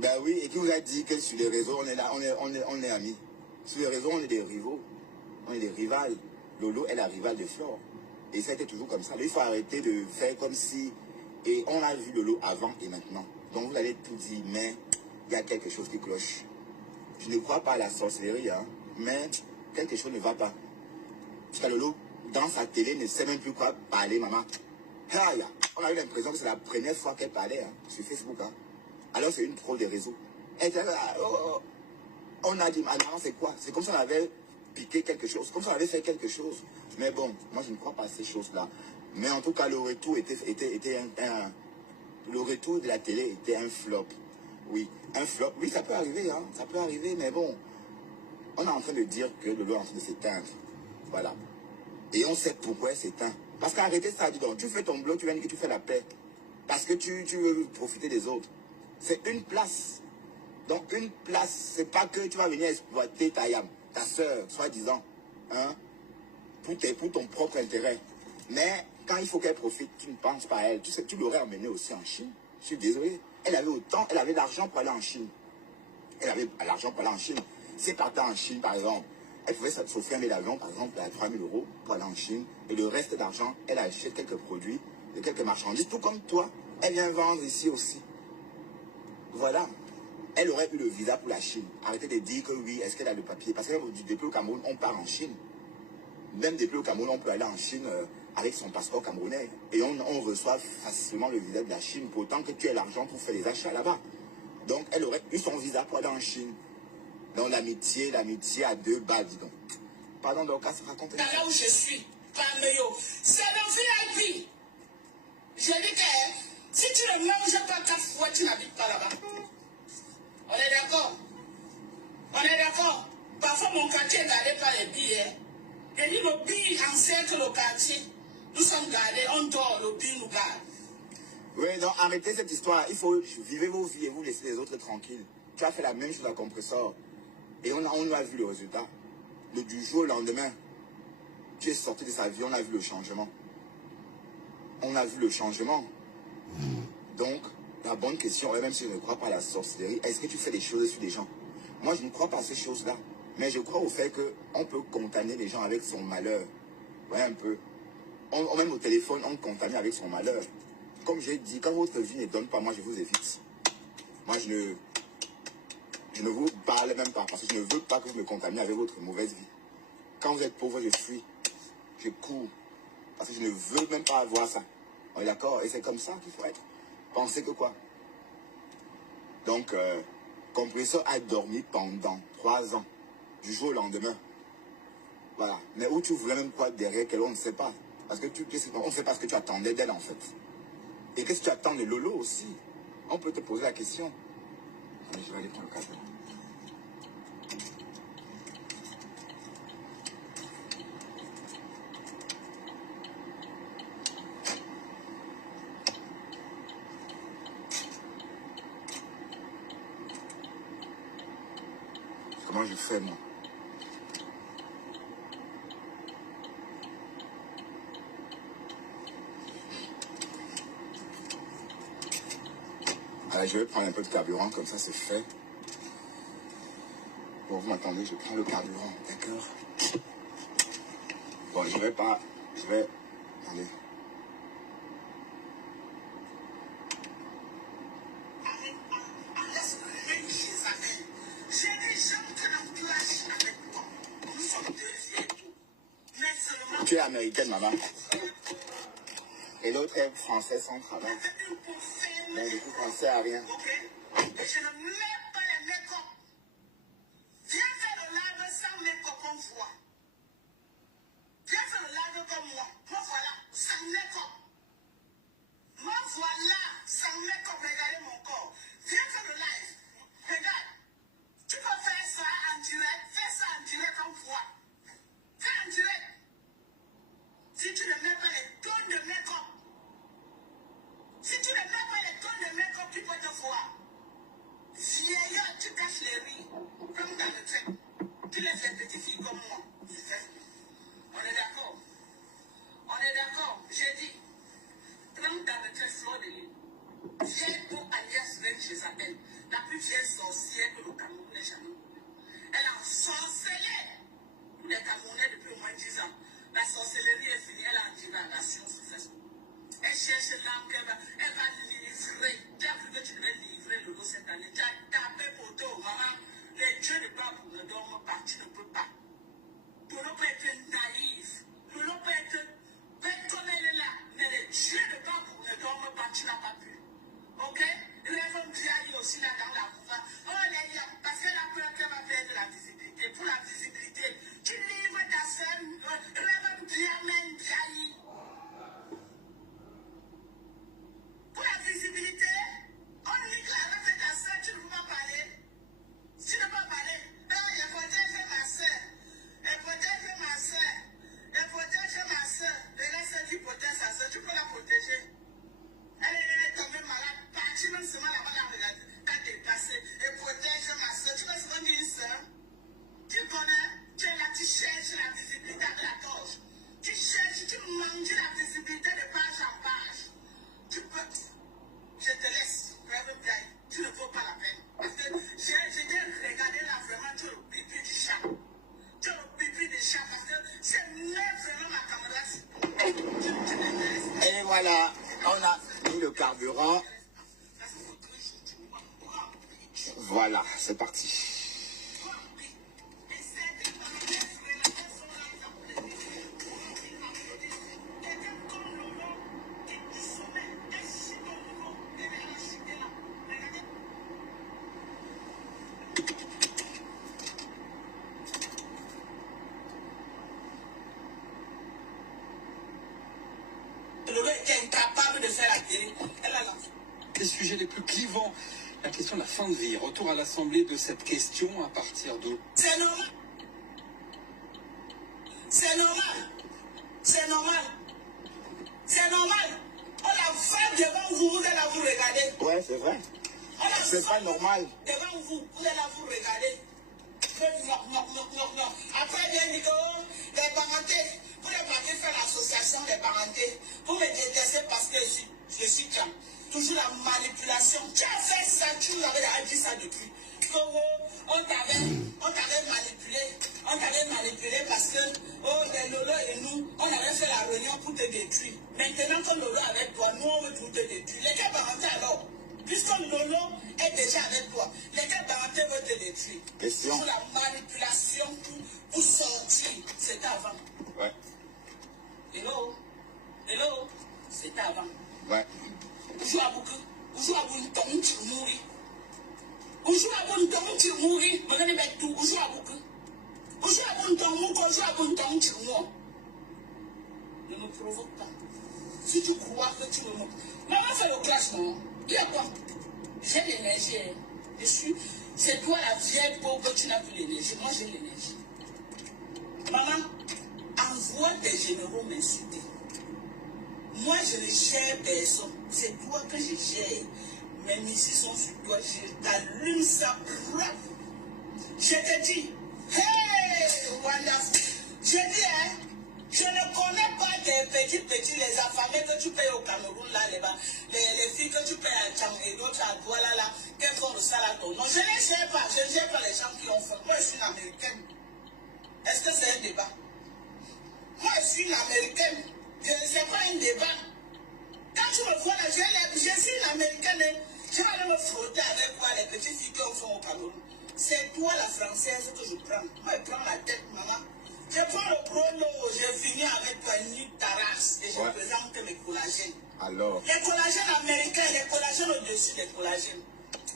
Ben oui, et qui vous a dit que sur les réseaux, on est là, on est amis. Sur les réseaux, on est des rivaux. On est des rivales. Lolo est la rivale de Flore. Et ça a été toujours comme ça. Il faut arrêter de faire comme si... Et on a vu Lolo avant et maintenant. Donc vous allez tout dire, mais il y a quelque chose qui cloche. Je ne crois pas à la sorcellerie, hein, mais quelque chose ne va pas. Parce que Lolo, dans sa télé, ne sait même plus quoi parler, maman. On a eu l'impression que c'est la première fois qu'elle parlait hein, sur Facebook. Hein. Alors c'est une troll des réseaux. On a dit, maintenant c'est quoi? C'est comme si on avait piqué quelque chose, comme si on avait fait quelque chose. Mais bon, moi je ne crois pas à ces choses-là. Mais en tout cas, le retour le retour de la télé était un flop. Oui, un flop. Oui, ça peut arriver, hein. Ça peut arriver, mais bon. On est en train de dire que Lolo est en train de s'éteindre. Voilà. Et on sait pourquoi elle s'éteint. Parce qu'arrêtez ça, dis donc. Tu fais ton blog, tu viens dire que tu fais la paix. Parce que tu veux profiter des autres. C'est une place. Donc une place, c'est pas que tu vas venir exploiter ta soeur, soi-disant, hein, pour ton propre intérêt. Mais quand il faut qu'elle profite, tu ne penses pas à elle. Tu sais, tu l'aurais emmenée aussi en Chine. Je suis désolé. Elle avait l'argent pour aller en Chine. Elle avait l'argent pour aller en Chine. Si elle partait en Chine, par exemple, elle pouvait s'offrir un billet d'avion, par exemple, à 3 000 € pour aller en Chine. Et le reste d'argent, elle achète quelques produits, quelques marchandises. Tout comme toi, elle vient vendre ici aussi. Voilà. Elle aurait eu le visa pour la Chine. Arrêtez de dire que oui, est-ce qu'elle a le papier? Parce que depuis au Cameroun, on part en Chine. Même depuis au Cameroun, on peut aller en Chine avec son passeport camerounais. Et on reçoit facilement le visa de la Chine, pourtant que tu aies l'argent pour faire les achats là-bas. Donc, elle aurait eu son visa pour aller en Chine. Donc, l'amitié à 2 balles, dis donc. Pardon, donc, à se raconter. Là où je suis, c'est le VIP. Je dis que si tu ne manges pas 4 fois, tu n'habites pas là-bas. On est d'accord? On est d'accord? Parfois, mon quartier est gardé par les billets. Et dit le billet encercle le quartier. Nous sommes gardés, on dort, le billet nous garde. Oui, donc arrêtez cette histoire. Il faut vivre vos vies et vous laisser les autres tranquilles. Tu as fait la même chose à Compressor. Et on a vu le résultat. Du jour au lendemain, tu es sorti de sa vie, on a vu le changement. On a vu le changement. Donc, la bonne question, même si je ne crois pas à la sorcellerie, est-ce que tu fais des choses sur les gens? Moi, je ne crois pas à ces choses-là. Mais je crois au fait qu'on peut contaminer les gens avec son malheur. Vous voyez un peu. Même au téléphone, on contamine avec son malheur. Comme j'ai dit, quand votre vie ne donne pas, moi je vous évite. Moi je ne vous parle même pas parce que je ne veux pas que vous me contaminez avec votre mauvaise vie. Quand vous êtes pauvre, je fuis. Je cours. Parce que je ne veux même pas avoir ça. On est d'accord? Et c'est comme ça qu'il faut être. Pensez que quoi? Donc, Compressor a dormi pendant 3 ans. Du jour au lendemain. Voilà. Mais où tu voulais même quoi derrière qu'elle, on ne sait pas. Parce que on ne sait pas ce que tu attendais d'elle en fait. Et qu'est-ce que tu attends de Lolo aussi? On peut te poser la question. Je vais aller prendre le câble. Comment je fais moi? Ah, je vais prendre un peu de carburant, comme ça c'est fait. Bon, vous m'attendez, je prends le carburant, d'accord? Bon, je vais pas... Je vais... Allez. Tu es américaine, maman. Et l'autre est français sans travail. Donc, du coup, français à rien. Je ne mets pas les make-up. Viens faire le live sans make-up comme voix. Viens faire le live comme moi. Moi, voilà, sans make-up. Moi, voilà, sans make-up. Regardez mon corps. Viens faire le live. Regarde. Tu peux faire ça en direct. Fais ça en direct comme voix. Fais en direct. Si tu ne mets pas les tonnes de make-up, si tu ne mets pas les tonnes de make-up, tu peux te voir. Vieillard, tu caches les riz. Comme dans le trait. Tu laisses les petites filles comme moi. On est d'accord. On est d'accord. J'ai dit, trempe dans le trait fleur de l'île. Vieille peau alias reine chez elle. La plus vieille sorcière que le Cameroun n'ait jamais connue. Elle a ensorcelé tous les Camerounais depuis au moins 10 ans. La sorcellerie est finie, elle a en divagation sur Facebook. Elle cherche l'âme qu'elle va livrer. Tu as cru que tu devais livrer le lot cette année. Tu as tapé pour toi, maman. Les dieux de Babou ne dorment pas, tu ne peux pas. Lolo peut être naïf. Lolo peut être bête comme elle est là. Mais les dieux de Babou ne dorment pas, tu n'as pas pu. Ok? Rêve Ndiaye aussi là dans la mouva. Oh les gars, parce qu'elle a peur qu'elle va perdre la visibilité. Pour la visibilité, tu livres ta soeur. Rêve Ndiaye. Pour la visibilité, on nique la race de ta soeur, tu ne peux pas parler. Tu ne peux pas parler. Non, il protège ma soeur. Elle protège ma soeur. Elle protège ma soeur. Et là, celle qui protège sa soeur, tu peux la protéger. Elle est tombée malade. Tu même seulement là-bas la regarder. Quand tu es passé, elle protège ma soeur. Tu vois ce qu'on dit une soeur? Tu connais? Tu es là, tu cherches la visibilité avec la gorge. Tu cherches, tu manges la visibilité de page en page. Tu peux. Je te laisse, Reverend Ndiaye. Tu ne vaux pas la peine. Parce que j'ai regardé là vraiment tout le pipi du chat. Tout le pipi du chat. Parce que c'est même vraiment ma camarade. Tu m'intéresses. Et voilà, on a mis le carburant. Voilà, c'est parti. Les sujets les plus clivants, la question de la fin de vie. Retour à l'Assemblée de cette question à partir de... C'est normal. C'est normal. C'est normal. C'est normal. On la fait devant vous, vous allez vous regarder. Ouais, c'est vrai. C'est pas normal. Devant vous, vous allez vous regarder. Après, bien dit que les parentés, vous les partez faire l'association des parentés. Vous me détestez parce que je suis calme. Toujours la manipulation. Tu as fait ça, tu nous avais dit ça depuis. On t'avait manipulé. On t'avait manipulé parce que les Lolo et nous, on avait fait la réunion pour te détruire. Maintenant que Lolo est avec toi, nous on veut tout te détruire. Lesquels parentés alors? Puisque Lolo est déjà avec toi, lesquels parentés veulent te détruire? Question. Pour la manipulation pour sortir. C'était avant. Ouais. Hello. C'était avant. Ouais. Oujou aboukou, oujou aboun tong tu mouri. Oujou aboun tong tu mouri. Magane bet tout, oujou aboukou. Oujou aboun tong mou, oujou aboun tong tu mouri. Ne me provoque pas. Si tu crois que tu me montres. Maman fait le classement. Il y a quoi? J'ai l'énergie. C'est toi la vieille pauvre que tu n'as plus l'énergie. Moi j'ai l'énergie. Maman, envoie tes généraux m'insulter. Moi, je ne gère personne. C'est toi que je gère. Mes missiles sont sur toi. Je t'allume ça. Je te dis, hey, wonderful. Je dis, hein, Je ne connais pas des petits, les affamés que tu payes au Cameroun, là, les filles que tu payes à Tchang et d'autres à Douala, là, qu'elles font le salato. Non, je ne sais pas. Je ne sais pas les gens qui ont fait. Moi, je suis une Américaine. Est-ce que c'est un débat? Moi, je suis une Américaine. Je ne sais pas un débat. Quand tu me vois là, je suis une Américaine. Je vais aller me frotter avec quoi les petites filles qui ont fait au Cameroun. C'est toi, la Française, que je prends. Moi, je prends la tête, maman. Je prends le prolo, je finis avec toi, une taras, et je présente mes collagènes. Alors. Les collagènes américains, les collagènes au-dessus des collagènes.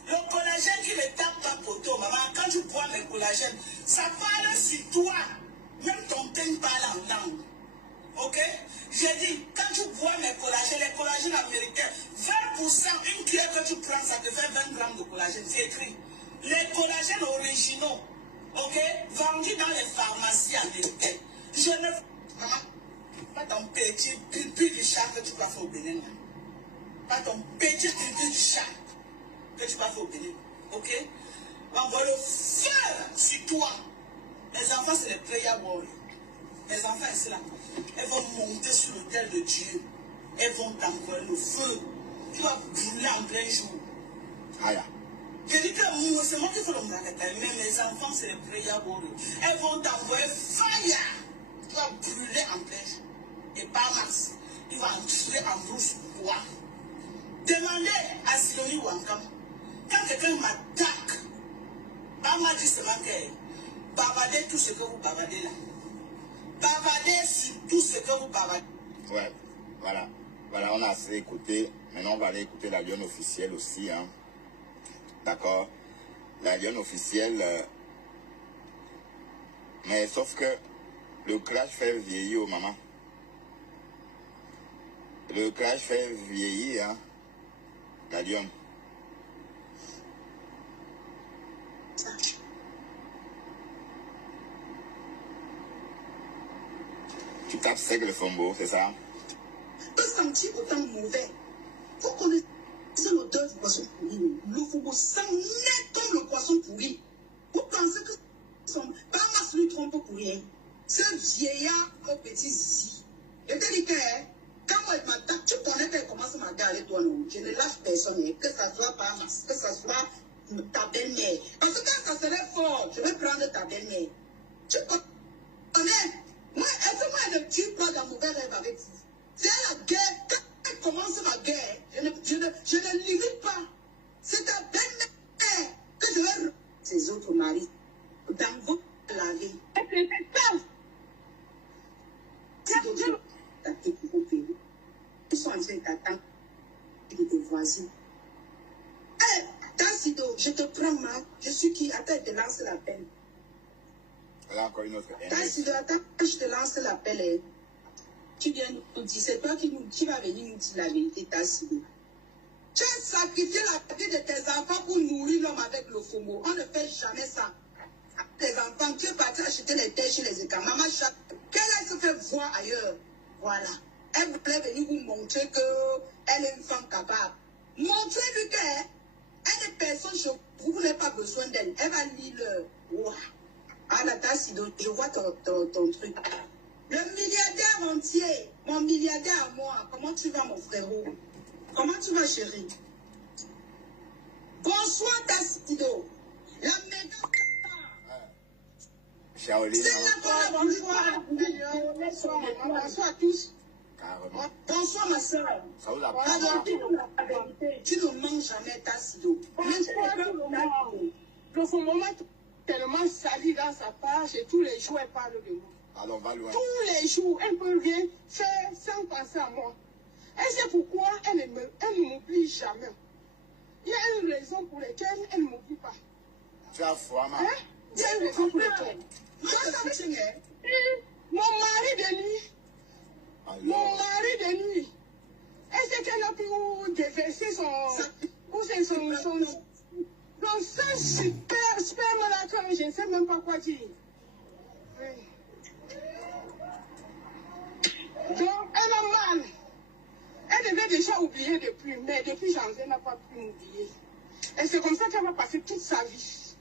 Le collagène qui ne tape pas poteau, maman, quand tu bois mes collagènes, ça parle sur toi. Même ton teint parle en langue. Ok? J'ai dit, quand tu bois mes collagènes, les collagènes américains, 20%, une cuillère que tu prends, ça te fait 20 grammes de collagène. C'est écrit. Les collagènes originaux. Ok, vendu dans les pharmacies américaines. Je ne... Maman, pas ton petit pipi du chat que tu vas faire au Bénin. Pas ton petit pipi du chat que tu vas faire au Bénin. Ok? On va le faire sur toi. Les enfants, c'est les prayer warriors. Les enfants, c'est là. Elles vont monter sur l'autel de Dieu. Elles vont t'envoyer le feu. Tu vas brûler en plein jour. Aïe. Je dis que c'est moi qui fais le marketing, mais mes enfants, c'est les prayer warriors. Elles vont t'envoyer fire. Tu vas brûler en plein jour. Et pas masse. Tu vas entrer en brousse bois. Demandez à Sidonie Wankam. Quand quelqu'un m'attaque, pas m'a dit seulement que bavardez tout ce que vous bavardez là. Bavardez sur tout ce que vous bavardez. Ouais, voilà. Voilà, on a assez écouté. Maintenant, on va aller écouter la lionne officielle aussi, hein. D'accord, la lionne officielle, mais sauf que le crash fait vieillir, maman. Le crash fait vieillir, hein, la lionne. Tu tapes sec le flambeau, c'est ça? Peut sentir autant mauvais. Vous connaissez l'odeur du poisson pourri. Le flambeau sent net comme le poisson pourri. Vous pensez que son Bahamas lui trompe pour rien. C'est un vieillard au petit zizi. Je te dis que quand moi il m'attaque, tu connais qu'elle commence à me garder toi non. Je ne lâche personne, que ça soit Bahamas, que ça soit ta belle-mère. Parce que quand ça serait fort, je vais prendre ta belle-mère. Tu connais? Moi, est-ce que moi je ne tue pas dans mauvais rêve avec vous? C'est la guerre. Quand elle commence ma guerre, je ne limite pas. C'est ta belle-mère que je vais ses autres maris dans votre la vie. Ils sont en train d'attendre tes voisins. Hé, Tassido, je te prends mal. Je suis qui? Attends, je te lance l'appel. Là, encore une autre. Tassido, attends, je te lance l'appel. Tu viens nous dire, c'est toi qui vas venir nous dire la vérité, Tassido. Tu as sacrifié la vie de tes enfants pour nourrir l'homme avec le FOMO. On ne fait jamais ça. Les enfants, tu es parti acheter les terres chez les écarts. Maman, qu'elle se fait voir ailleurs. Voilà. Elle voulait venir vous montrer qu'elle est une femme capable. Montrez-lui qu'elle est personne chez vous. Vous n'avez pas besoin d'elle. Elle va lire le... Wow. Ah, la tasse, je vois ton truc. Le milliardaire entier, mon milliardaire à moi. Comment tu vas, mon frérot? Comment tu vas, chérie? Bonsoir, Tassido. La méga... Shaolin, bonsoir à tous. carrément. Bonsoir ma soeur. Ça vous a pas Alors, tu ne manges jamais Tassido. Le fond moment tellement sali dans sa page et tous les jours elle parle de moi. Alors, on va loin. Tous les jours elle peut rien faire sans penser à moi. Et c'est pourquoi elle ne m'oublie jamais. Il y a une raison pour laquelle elle ne m'oublie pas. Tu as foi, maman. Hein? Il y a une raison pour laquelle. Mon mari de nuit. Mon Alors, mari de nuit. Est-ce qu'elle a pu déverser son super sperme là que je ne sais même pas quoi dire. Oui. Donc elle a mal. Elle devait déjà oublier depuis, mais depuis janvier, elle n'a pas pu m'oublier. Et c'est comme ça qu'elle va passer toute sa vie.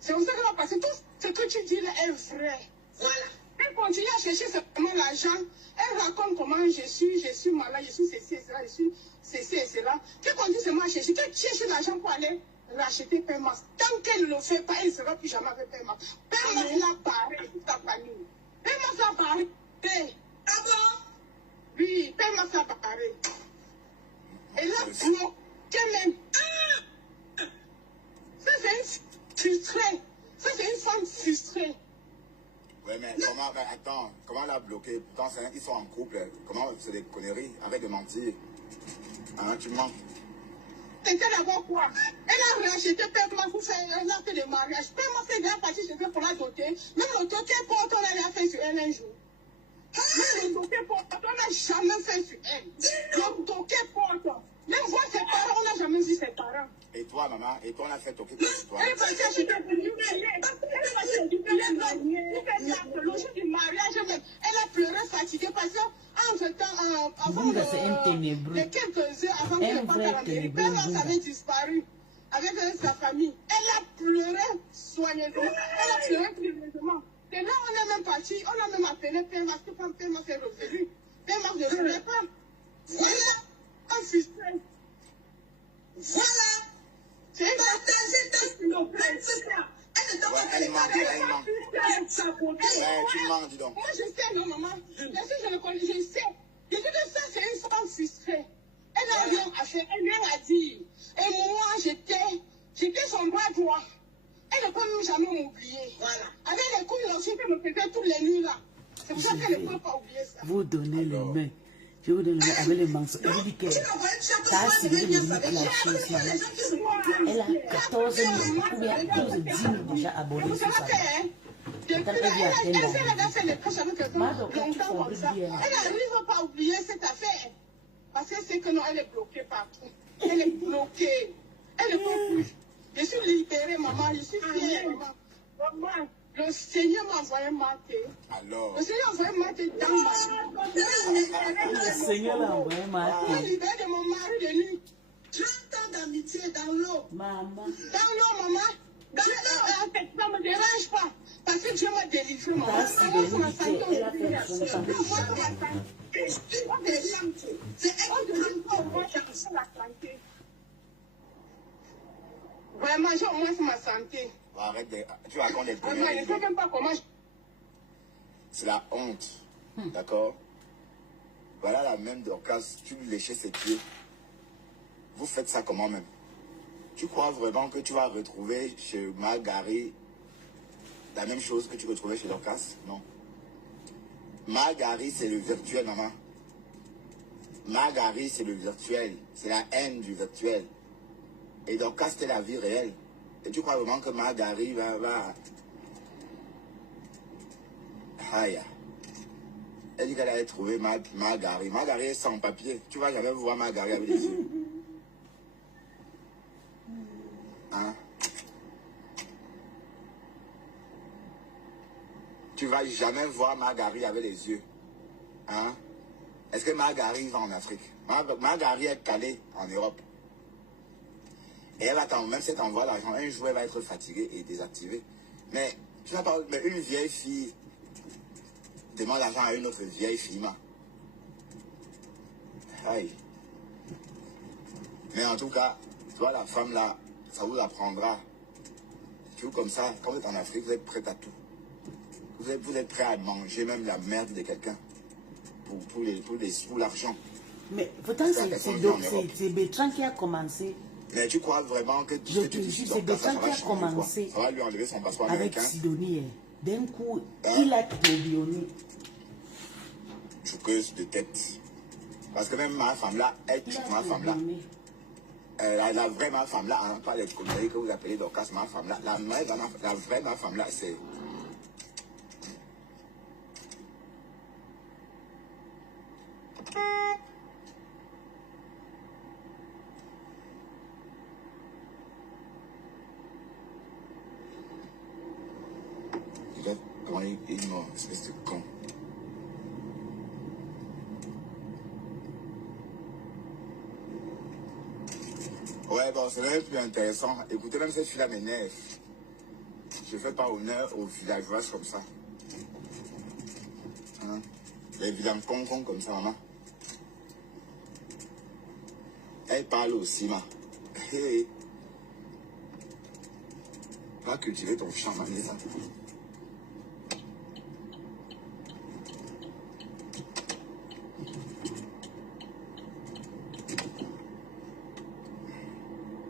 C'est comme ça qu'elle va passer tout ce que tu dis là est vrai. Voilà. Elle Elle continue à chercher seulement l'argent. Elle raconte comment je suis malade, je suis ceci et cela, je suis ceci et cela. Tu continues seulement à chercher. Tu cherches l'argent pour aller racheter Pemax. Tant qu'elle ne le fait pas, elle ne sera plus jamais avec Pemax. Pemax l'a barré toute ta famille. Pemax l'a barré. Ah bon? Oui, Pemax l'a barré. Elle a bloqué même. Ça, c'est une frustrée. Ça, c'est une femme frustrée. Ouais, mais comment, ben, attends, comment l'a bloqué? Pourtant, ils sont en couple. Comment c'est des conneries? Arrête de mentir. Hein, tu mens. C'était d'abord quoi? Elle a racheté Pemax pour faire un acte de mariage. Pemax est bien parti chez elle pour la doter. Même le doté porte, on l'a fait sur elle un jour. Même le doté porte, on n'a jamais fait sur elle. Le doté porte. Même voir ses parents, on n'a jamais vu ses parents. Et toi, maman, et toi, on a fait toquer sur toi. Elle est partie acheter le jour du mariage même. Elle a pleuré fatiguée parce qu'entre-temps, avant de quelques heures avant qu'elle parte à la mairie, Pemax avait disparu avec sa famille. Elle a pleuré soigneusement. Elle a pleuré soigneusement. Et là, on est même parti, on a même appelé Pemax, que quand Pemax est revenu, Pemax ne revenait pas. Voilà, un frustré. Voilà. C'est une elle ment. Tu mens, dis donc. Moi, je sais, non, maman. Bien sûr, je le connais, je sais. Je dis que ça, c'est une femme frustrée. Elle n'a rien à faire, elle n'a rien à dire. Et moi, j'étais son bras droit. Elle ne peut même jamais m'oublier. Voilà. Avec les coups de l'ancien qu'elle me faisait toutes les nuits là. C'est pour ça qu'elle ne peut pas oublier ça. Vous donnez les mains. Je vous donne les mains avec les mensonges. Elle dit qu'elle a essayé de me clasher ici. Elle a 14 000 ou bien 12 10 000 déjà abonnés sur sa page. Elle a fait les poches avec quelqu'un longtemps comme ça. Elle n'arrive pas à oublier cette affaire. Parce qu'elle sait que non, elle est bloquée partout. Elle est bloquée. Elle ne peut plus. Je suis libérée, maman. Je suis fière, maman. Maman, le Seigneur m'a envoyé Marté. Alors. Le Seigneur m'a envoyé Marté dans ma vie. Le Seigneur l'a envoyé Marté. Je suis libérée de mon mari de nuit. 30 ans d'amitié dans l'eau. Maman. Dans l'eau, maman. Dans l'eau. Ça ne me dérange pas. Parce que Dieu m'a délivré, maman. Elle a fait son temps. C'est elle qui m'a envoyé la santé. Vraiment, j'ai au moins ma santé. Arrête de... Tu racontes des Je ne sais même pas comment... C'est la honte. D'accord? Voilà la même Dorcas. Tu lui léchais ses pieds. Vous faites ça comment même? Tu crois vraiment que tu vas retrouver chez Margari la même chose que tu retrouvais chez Dorcas? Non. Margari, c'est le virtuel, maman. Margari, c'est le virtuel. C'est la haine du virtuel. Et Dorcas, c'était la vie réelle. Et tu crois vraiment que Margari va... Aïe. Elle dit qu'elle allait trouver Margari. Margari est sans papier. Tu vas jamais voir Margari avec les yeux. Hein? Tu vas jamais voir Margari avec les yeux. Hein? Est-ce que Margari va en Afrique? Margari est calée en Europe. Et elle attend, même si elle t'envoie l'argent, un jour elle va être fatiguée et désactivée. Mais tu n'as pas, mais une vieille fille demande l'argent à une autre vieille fille, ma. Aïe. Mais en tout cas, tu vois, la femme là, ça vous apprendra. Tu vois, comme ça, quand vous êtes en Afrique, vous êtes prêt à tout. Vous êtes prêt à manger même la merde de quelqu'un pour l'argent. Mais pourtant, c'est Bertrand qui a commencé. Mais tu crois vraiment que je te dis, c'est Bertrand qui a commencé. Ça va lui enlever son passeport avec américain. Sidonie. D'un coup, il a tourbillonné. Jouqueuse de tête. Parce que même ma femme là, ma femme là, la vraie ma femme là, hein, pas les conneries que vous appelez Dorcas, ma femme là, la vraie ma femme là, c'est... Comment il est mort, espèce de con. Ouais, bon, c'est même plus intéressant. Écoutez, même cette fille-là m'énerve. Je fais pas honneur aux villageois comme ça. Hein? Les vilains con comme ça, maman. Elle parle aussi, ma. Hey. Va cultiver ton champ, Vanessa.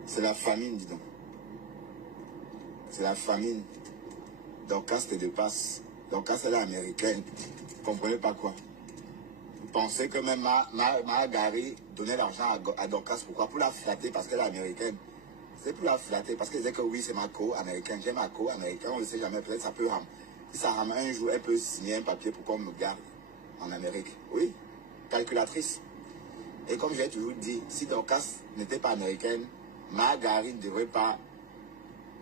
C'est la famine, dis donc. C'est la famine. Dorcas, c'était de passe. Dorcas, elle est américaine. Vous comprenez pas quoi? Vous pensez que même Margari donnait l'argent à Dorcas, pourquoi? Pour la flatter parce qu'elle est américaine. C'est pour la flatter parce qu'elle disait que oui, c'est ma co-américaine. J'ai ma co-américaine, on ne sait jamais, peut-être ça peut ramener. Si ça ramène un jour, elle peut signer un papier pour qu'on me garde en Amérique. Oui, calculatrice. Et comme j'ai toujours dit, si Dorcas n'était pas américaine, Margari ne devrait pas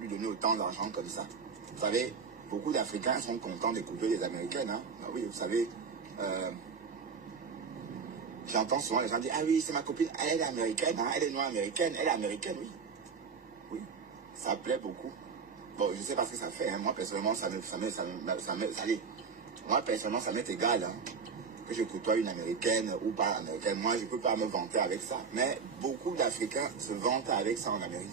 lui donner autant d'argent comme ça. Vous savez, beaucoup d'Africains sont contents d'écouter les Américaines. Hein. Ah oui, vous savez, j'entends souvent les gens dire, ah oui, c'est ma copine, elle est américaine, hein, elle est noire américaine, elle est américaine, oui. Oui, ça plaît beaucoup. Bon, je sais pas ce que ça fait, hein. Moi personnellement, moi personnellement, ça m'est égal, hein. Que je côtoie une américaine ou pas américaine. Moi, je peux pas me vanter avec ça. Mais beaucoup d'Africains se vantent avec ça en Amérique.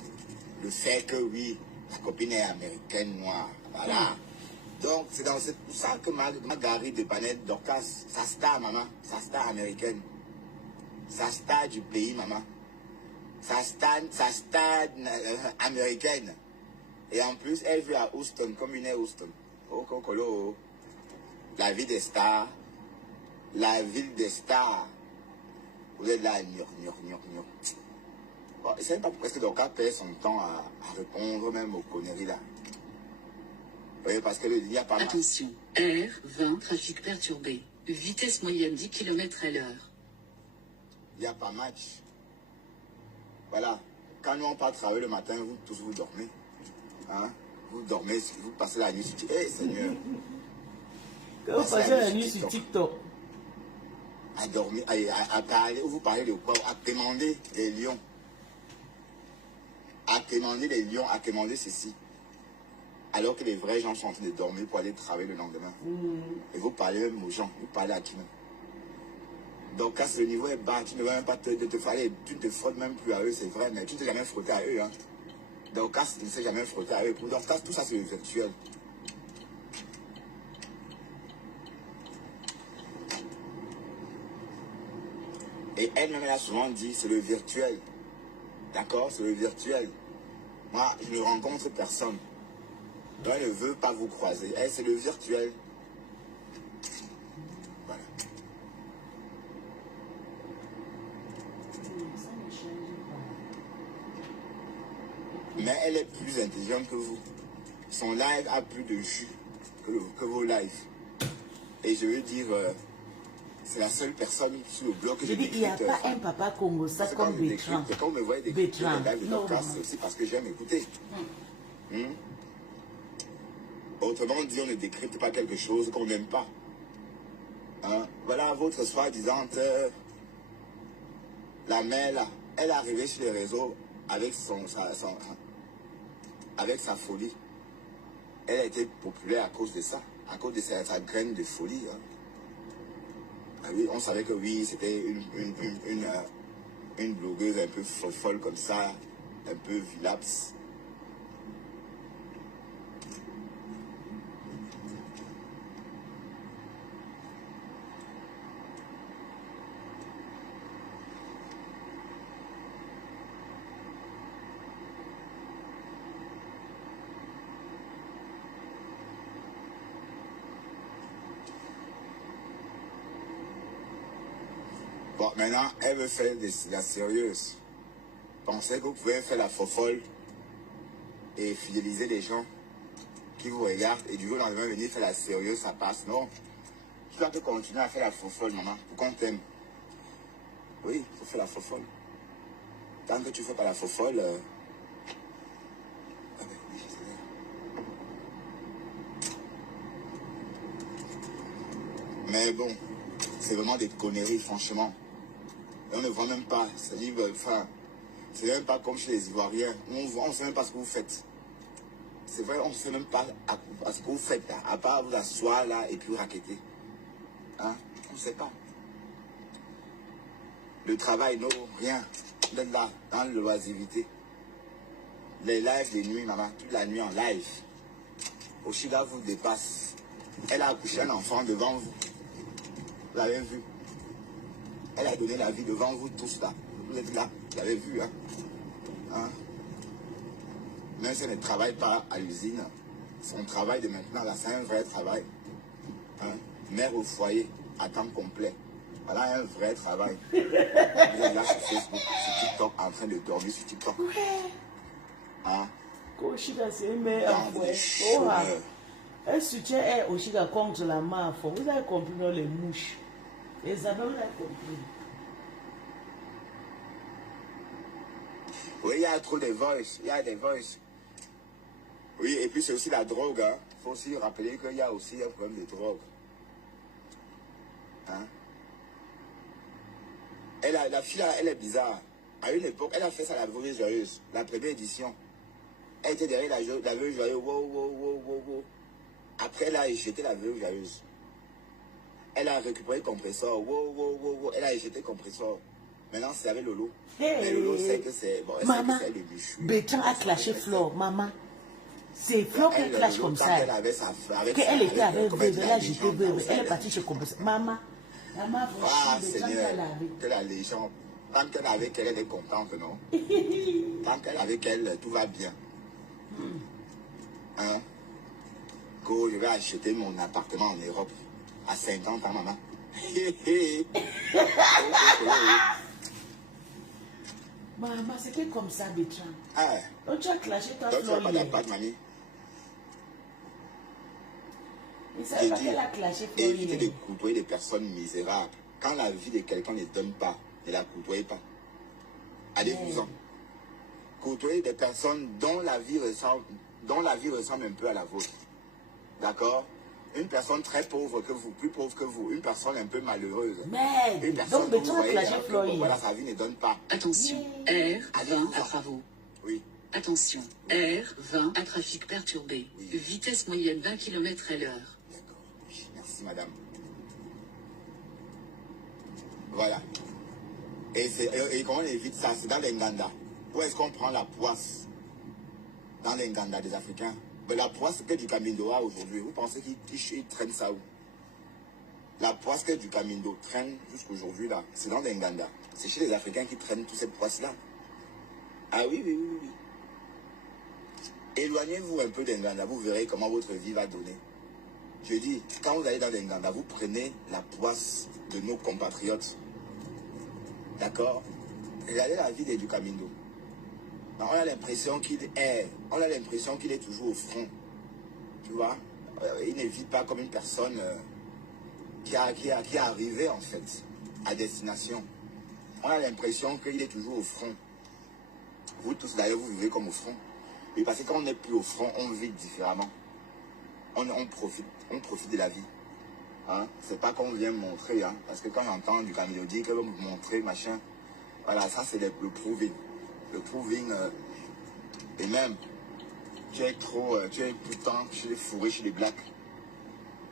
Le fait que oui, la copine est américaine noire. Voilà. Donc, c'est pour ça que Margari de Panette Dorcas, sa star, maman, sa star américaine. Sa star du pays, maman. Sa star américaine. Et en plus, elle vit à Houston, comme une est Houston. Oh, Kokolo. La vie des stars. La ville des stars. Vous êtes là, gnon. Bon, je ne sais pas pourquoi est-ce que Dorcas perd son temps à répondre même aux conneries là. Oui, parce que il n'y a pas mal. Attention, R20, trafic perturbé. Vitesse moyenne 10 km/h. Il n'y a pas match. Voilà. Quand nous on part travailler le matin, vous tous vous dormez. Hein? Vous dormez, vous passez la nuit sur TikTok. Eh Seigneur. Quand vous passez la nuit sur TikTok. À dormir, à parler, vous parlez de quoi? À quémander les lions. À quémander les lions, à quémander ceci. Alors que les vrais gens sont en train de dormir pour aller travailler le lendemain. Et vous parlez même aux gens, vous parlez à qui même? Donc, quand le niveau est bas, tu ne vas même pas te frotter, tu ne te frottes même plus à eux, c'est vrai, mais tu ne t'es jamais frotté à eux. Hein. Donc, quand tu ne s'est jamais frotté à eux, pour donc, tout ça c'est virtuel. Et elle-même, elle a souvent dit, c'est le virtuel. D'accord? C'est le virtuel. Moi, je ne rencontre personne. Donc, elle ne veut pas vous croiser. Elle, c'est le virtuel. Voilà. Mais elle est plus intelligente que vous. Son live a plus de jus que vos lives. Et je veux dire... c'est la seule personne sur le blog que je dis, il n'y a pas un papa congolais comme Bertrand. Quand vous me voyez décrypter les lives de Dorcas, c'est aussi parce que j'aime écouter. Autrement dit, on ne décrypte pas quelque chose qu'on n'aime pas. Hein? Voilà votre soi-disant la mère là. Elle est arrivée sur les réseaux avec avec sa folie. Elle a été populaire à cause de ça, à cause de sa graine de folie. Hein? Ah oui, on savait que oui, c'était une blogueuse un peu folle comme ça, un peu vilaps. Bon, maintenant, elle veut faire la sérieuse. Pensez que vous pouvez faire la fofolle et fidéliser les gens qui vous regardent et du jour au lendemain venir faire la sérieuse, ça passe. Non. Tu dois continuer à faire la fofolle, maman, pour qu'on t'aime. Oui, il faut faire la fofolle. Tant que tu ne fais pas la fofolle... Mais bon, c'est vraiment des conneries, franchement. Et on ne voit même pas. C'est-à-dire, enfin, c'est même pas comme chez les Ivoiriens. On ne sait même pas ce que vous faites. C'est vrai, on ne sait même pas à ce que vous faites, là, à part vous asseoir là et puis raqueter. Hein? On ne sait pas. Le travail, non, rien. D'être là, dans l'oisiveté. Les lives, les nuits, maman, toute la nuit en live. Oshiga vous dépasse. Elle a accouché un enfant devant vous. Vous l'avez vu. Elle a donné la vie devant vous tous là. Vous êtes là, vous l'avez vu. Hein? Hein? Même si elle ne travaille pas à l'usine, son travail de maintenant, là, c'est un vrai travail. Hein? Mère au foyer, à temps complet. Voilà un vrai travail. Vous êtes là sur Facebook, sur TikTok, en train de dormir sur TikTok. Hein? Oshiga, c'est une mère. Elle soutient Oshiga contre la main. Vous avez compris dans les mouches. Isabelle a compris. Oui, il y a trop de voice. Il y a des voices. Oui, et puis c'est aussi la drogue. Hein. Il faut aussi rappeler qu'il y a aussi un problème de drogue. Hein? La fille, elle est bizarre. À une époque, elle a fait ça la Veuve Joyeuse, la première édition. Elle était derrière la Veuve Joyeuse. Wow. Après, elle a éjeté la Veuve Joyeuse. Elle a récupéré le compresseur. Wow. Elle a éjeté le compresseur. Maintenant, c'est avec Lolo. Mais Lolo sait que c'est... Bon, maman, le bûcher. Bertrand a clashé Flore, maman. C'est Flore qui clash comme ça. Elle avait sa... Elle était avec Veuve, elle a jeté Veuve. Elle est partie chez compresseur. Maman, ah, Seigneur, que la légende. Tant qu'elle est avec elle, elle est contente, non? Tant qu'elle est avec elle, tout va bien. Hein? Go, je vais acheter mon appartement en Europe à 50 ans, maman. Maman, c'était comme ça, Bertrand. Ah. Donc tu as clashé ta Flore. Flore. Tu n'as pas d'appart, mamie. Il ne savait pas qu'elle a clashé Flore. Évitez de côtoyer des personnes misérables. Quand la vie de quelqu'un ne donne pas, ne la côtoyez pas. Allez-vous-en. Côtoyez des personnes dont la vie ressemble un peu à la vôtre. D'accord? Une personne très pauvre que vous, plus pauvre que vous, une personne un peu malheureuse. Mais, donc Bertrand a clashé Flore. Voilà, sa vie ne donne pas. Attention, R20 à travaux. Oui. Attention, R20 à trafic perturbé. Oui. Vitesse moyenne 20 km/h. D'accord. Oui, merci, madame. Voilà. Et comment on évite ça? C'est dans les Nganda. Où est-ce qu'on prend la poisse? Dans les Nganda des Africains. Mais la poisse que du Camindoa aujourd'hui, vous pensez qu'ils traînent ça où? La poisse que du Camindo traîne jusqu'aujourd'hui là, c'est dans les Nganda. C'est chez les Africains qui traînent toutes ces poisses-là. Ah oui. Éloignez-vous un peu des Nganda, vous verrez comment votre vie va donner. Je dis, quand vous allez dans les Nganda, vous prenez la poisse de nos compatriotes. D'accord? Regardez la vie du Camindo. On a l'impression qu'il est toujours au front. Tu vois? Il ne vit pas comme une personne qui est arrivée en fait à destination. On a l'impression qu'il est toujours au front. Vous tous d'ailleurs, vous vivez comme au front. Et parce que quand on n'est plus au front, on vit différemment. On profite de la vie. Hein? C'est pas qu'on vient montrer. Hein? Parce que quand j'entends du Camilo dire que l'on vous montrer, machin, voilà, ça c'est le proving. Le proving, et même, tu es tout le temps fourré chez les blacks.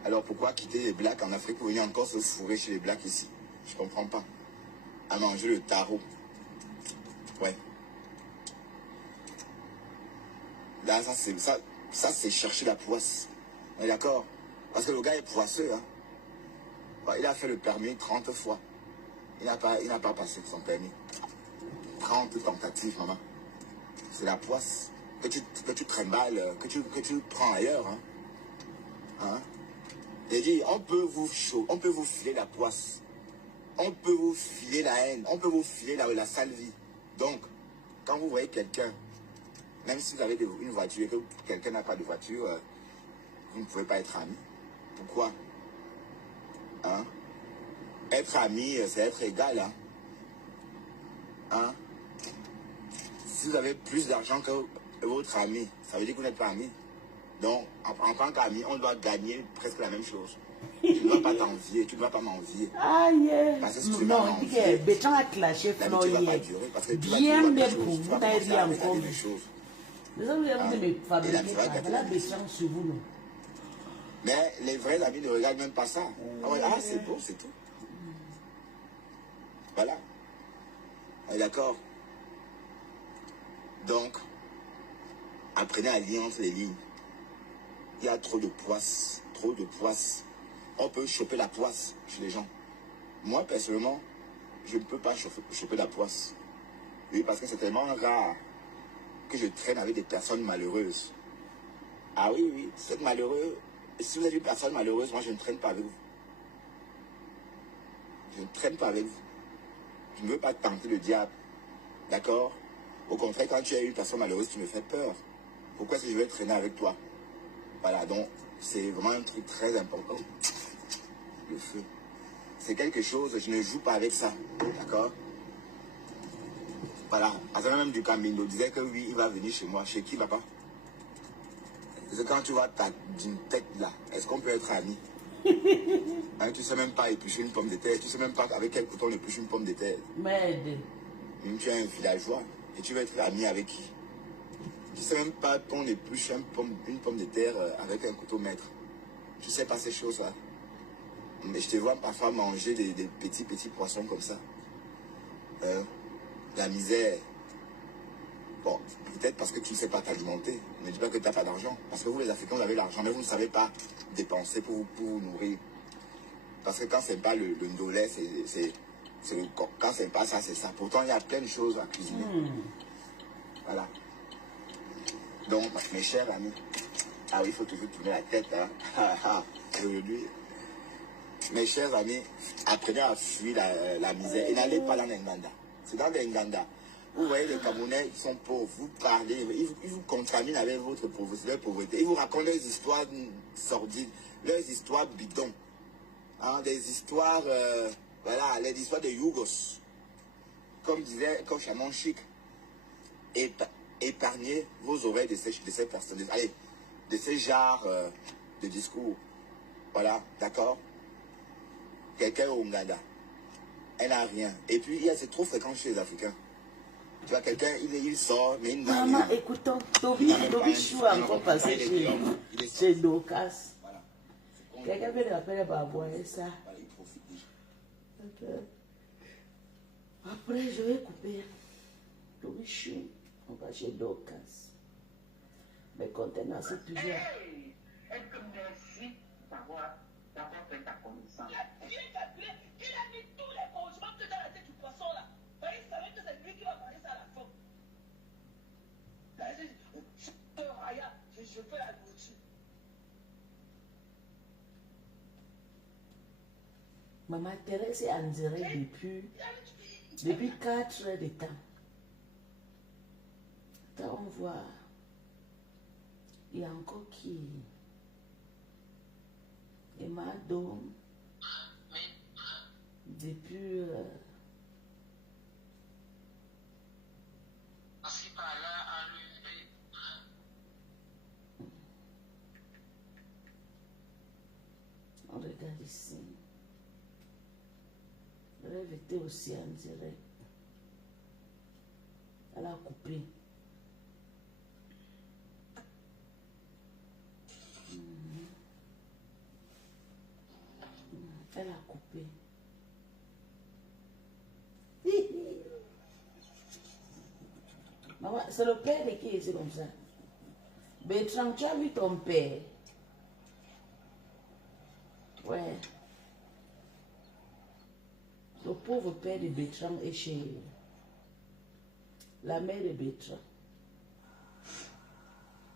Alors pourquoi quitter les blacks en Afrique pour venir encore se fourrer chez les blacks ici? Je comprends pas. À manger le tarot. Ouais. Là, ça c'est chercher la poisse. On est d'accord? Parce que le gars est poisseux. Hein? Ouais, il a fait le permis 30 fois. Il n'a pas passé son permis. 30 tentatives, maman. C'est la poisse que tu trimballes, que tu prends ailleurs. Hein? Hein? J'ai dit, on peut vous filer la poisse. On peut vous filer la haine. On peut vous filer la sale vie. Donc, quand vous voyez quelqu'un, même si vous avez une voiture et que quelqu'un n'a pas de voiture, vous ne pouvez pas être ami. Pourquoi? Hein? Être ami, c'est être égal. Hein? Hein? Si vous avez plus d'argent que votre ami, ça veut dire que vous n'êtes pas ami. Donc, en tant qu'ami, on doit gagner presque la même chose. Tu ne dois pas t'envier, tu ne dois pas m'envier. Ah, yeah. Parce que si tu Non, il dit que Bertrand a clashé Flore hier. Bien même pour vous, n'avez rien encore vu. Les autres, vous avez fabriqué ça. Là, Bertrand sur vous, non. Mais les vrais amis ne regardent même pas ça. Ah, c'est beau, c'est tout. Voilà. D'accord. Donc, apprenez à lire entre les lignes. Il y a trop de poisse. Trop de poisse. On peut choper la poisse chez les gens. Moi, personnellement, je ne peux pas choper la poisse. Oui, parce que c'est tellement rare que je traîne avec des personnes malheureuses. Ah oui, oui, si vous êtes malheureux, si vous êtes une personne malheureuse, moi je ne traîne pas avec vous. Je ne traîne pas avec vous. Je ne veux pas tenter le diable. D'accord? Au contraire, quand tu es une personne malheureuse, tu me fais peur. Pourquoi est-ce que je vais traîner avec toi? Voilà, donc c'est vraiment un truc très important. Le feu. C'est quelque chose, je ne joue pas avec ça. D'accord? Voilà. Azana même du Camino disait que oui, il va venir chez moi. Chez qui, papa? Parce que quand tu vois ta d'une tête là, est-ce qu'on peut être amis? Hein, tu sais même pas éplucher une pomme de terre. Tu sais même pas avec quel couteau on épluche une pomme de terre. Merde. Tu es un villageois et tu vas être ami avec qui? Tu sais même pas qu'on épluche une pomme de terre avec un couteau maître. Tu sais pas ces choses-là. Mais je te vois parfois manger des petits poissons comme ça. La misère. Bon, peut-être parce que tu ne sais pas t'alimenter. Ne dis pas que tu n'as pas d'argent. Parce que vous, les Africains, vous avez l'argent, mais vous ne savez pas dépenser pour vous nourrir. Parce que quand c'est pas le ndolé, quand c'est pas ça, c'est ça. Pourtant, il y a plein de choses à cuisiner. Voilà. Donc, mes chers amis, ah oui, il faut toujours tourner la tête, hein. Aujourd'hui, mes chers amis, apprenez à fuir la misère et n'allez pas dans les Nganda. C'est dans les Nganda. Vous voyez les Camerounais, ils sont pauvres, vous parlez, ils vous contaminent avec votre pauvreté. Ils vous racontent des histoires sordides, leurs histoires bidons. Hein, des histoires, voilà, les histoires de Yougos. Comme disait Coach Amon Chic, épargnez vos oreilles de ces personnes, allez, de ces genres de discours. Voilà, d'accord? Quelqu'un au Ouganda, elle n'a rien. Et puis, c'est trop fréquent chez les Africains. Tu vois, quelqu'un, il sort, mais il n'a rien. Maman, écoutons, Toby Chou a encore passé chez Docas. Voilà. Quelqu'un peut l'appeler par voir ça. Voilà, il profite déjà. Après, je vais couper. Toby Chou, on va chez Docas. Mais contenant, c'est toujours. Est-ce que merci d'avoir fait ta connaissance? Il a mis tous les conjoints dans la tête du poisson là. Il savait que c'est lui qui va parler ça à la fin. Je fais la nourriture. Maman Thérèse est en direct depuis 4 heures de temps. Quand on voit, il y a encore qui? Emma Dome. Depuis on regarde ici. Le rêve était aussi en direct. Elle a coupé. Elle a coupé. Maman, c'est le père de qui est comme ça? Bertrand, tu as vu ton père? Ouais. Le pauvre père de Bertrand est chez la mère de Bertrand.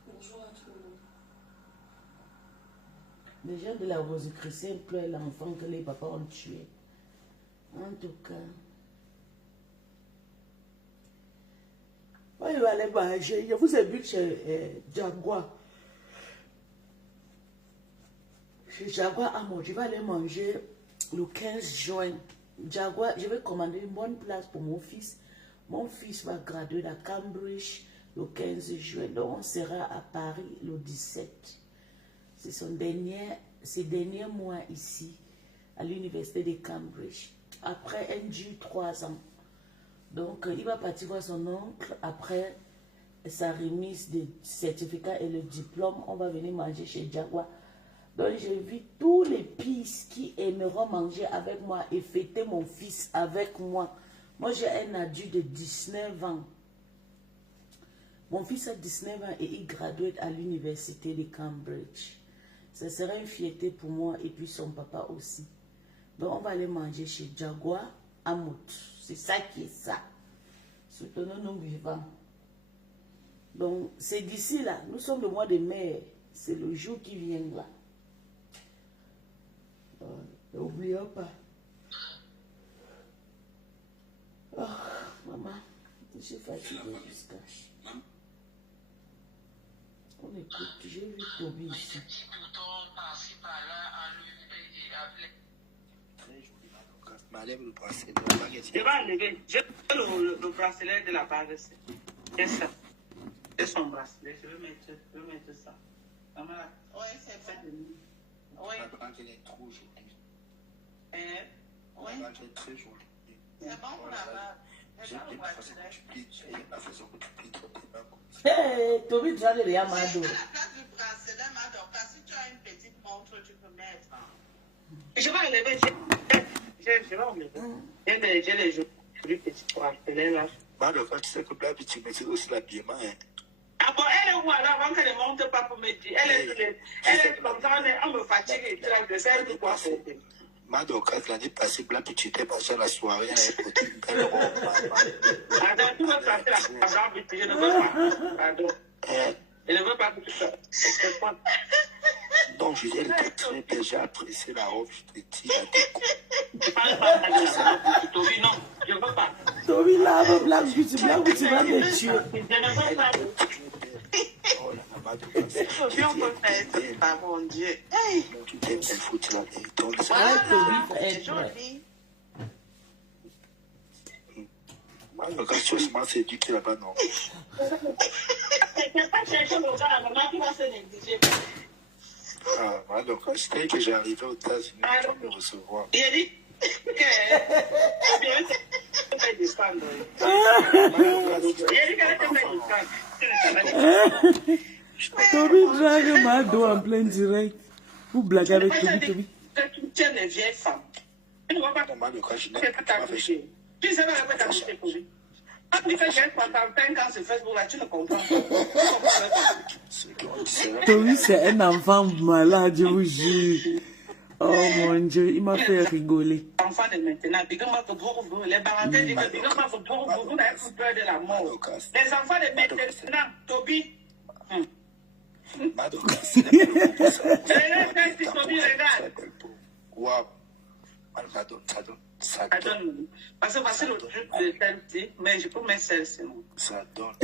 Bonjour à tout le monde. Les gens de la Rose chrétienne pleurent l'enfant que les papas ont tué. En tout cas. Moi, je vais aller manger. Je vous invite chez Jaguar. Chez Jaguar à manger. Je vais aller manger le 15 juin. Jaguar, je vais commander une bonne place pour mon fils. Mon fils va graduer à Cambridge le 15 juin. Donc, on sera à Paris le 17. C'est ses derniers mois ici, à l'université de Cambridge. Après un dû 3 ans. Donc, il va partir voir son oncle. Après sa remise de certificat et le diplôme, on va venir manger chez Jaguar. Donc, j'ai vu tous les pistes qui aimeront manger avec moi et fêter mon fils avec moi. Moi, j'ai un adulte de 19 ans. Mon fils a 19 ans et il gradue à l'université de Cambridge. Ce serait une fierté pour moi et puis son papa aussi. Donc, on va aller manger chez Jaguar à Mout. C'est ça qui est ça. Soutenons nos vivants. Donc, c'est d'ici là. Nous sommes le mois de mai. C'est le jour qui vient là. N'oublions pas. Oh, maman, je suis fatiguée jusqu'à... On écoute, j'ai vu Toby ici. Je vais enlever le bracelet de la bague. C'est ça. C'est son bracelet. Je vais mettre ça. Oui, c'est fait. Oui. La bague, elle est trop jolie. Oui. La bague est très jolie. C'est bon pour la bague. J'aime bien la façon que tu plies. J'aime la façon que tu plies ton main. Hé, Toby, tu as le Mado. À la place du bracelet, Madoka, si tu as une petite montre, tu peux mettre. Je vais enlever. Je vais enlever. J'ai les jolis petits bracelets là. Madoka, tu sais que là, tu mets aussi l'habillement. Ah bon, elle est où alors avant qu'elle ne monte pas pour me dire? Elle est comme ça, on me fatigue et tout. Je sais de quoi c'est. Madoka, l'année passée, là, tu t'es passé la soirée, elle est portée une belle robe. Attends, tu veux passer la soirée, je ne veux pas. Pardon. Je ne veux pas que tu fasses. Donc, je dis, elle était très belle, j'ai apprécié la robe, je te dis, la déco. Tu parles pas de la robe, Toby, non, je ne veux pas. Toby, là, Black Beauty, tu vas me tuer. Je ne veux pas. Oh là là, Madoka, c'est pas mon Dieu. tu t'es belle, faut que tu la donnes. C'est joli. Madoka, sérieusement, c'est du qui là-bas, non? C'est pas chercher le gars, la maman qui va se négliger. Ah, Madoka, c'était que j'arrivais aux États-Unis, tu vas me recevoir. Il a dit que bien c'est fait descendre. Il a dit qu'elle était fait descendre. Toby drague Mado en plein direct. Vous blaguez avec Toby. Tu tiens les vieilles femmes. Tu ne vois pas. Non, Madoka, je n'ai pas t'accoucher. Tu sais pas la quoi t'accoucher pour lui. Quand tu fais j'ai 65 ans sur Facebook là, tu ne comprends pas. Toby, c'est un enfant malade, je vous jure. Oh mon Dieu, il m'a fait rigoler. Enfant de maintenant, les parenthèses disent que vous n'avez plus peur de la mort. Les enfants de maintenant, Toby. Madoka, c'est la belle. Toby, regarde. Waouh. Ça donne. Parce que c'est le truc de celle-ci, mais je peux mettre celle-ci. Ça donne.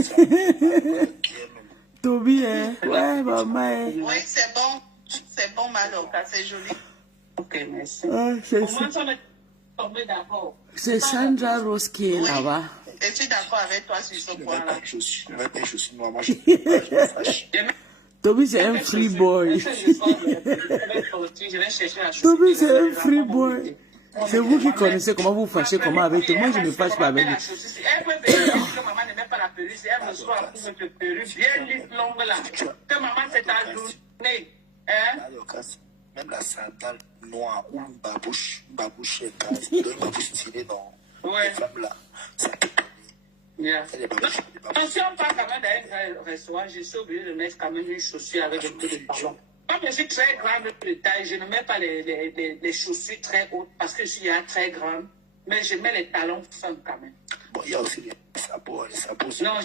Toby, hein? Ouais, maman. Oui, c'est bon. C'est bon, Madoka, c'est joli. Ok, merci. Ah, c'est ça. On est tombé d'accord. C'est Sandra Rose qui est là-bas. Je suis d'accord avec toi sur ce point-là. Je suis noir, moi je suis Toby, c'est un free boy. Toby, c'est un free boy. C'est vous qui connaissez comment vous fâchez comment avec eux. Moi, je ne me fâche pas avec eux. Elle peut vérifier que maman n'aime pas la perruque. Elle me soit pour mettre perruque bien lisse, longue là. Que maman s'est ajournée. Même la sandale noire ou une babouche une babouche stylée dans les femmes là, ça peut donner. Si on part quand même dans un restaurant, je suis obligé de mettre quand même une chaussure avec un peu de talon. Comme je suis très grande de taille, je ne mets pas les chaussures très hautes parce que je suis très grande, mais je mets les talons fins quand même. Bon, il y a aussi les sabots. Non,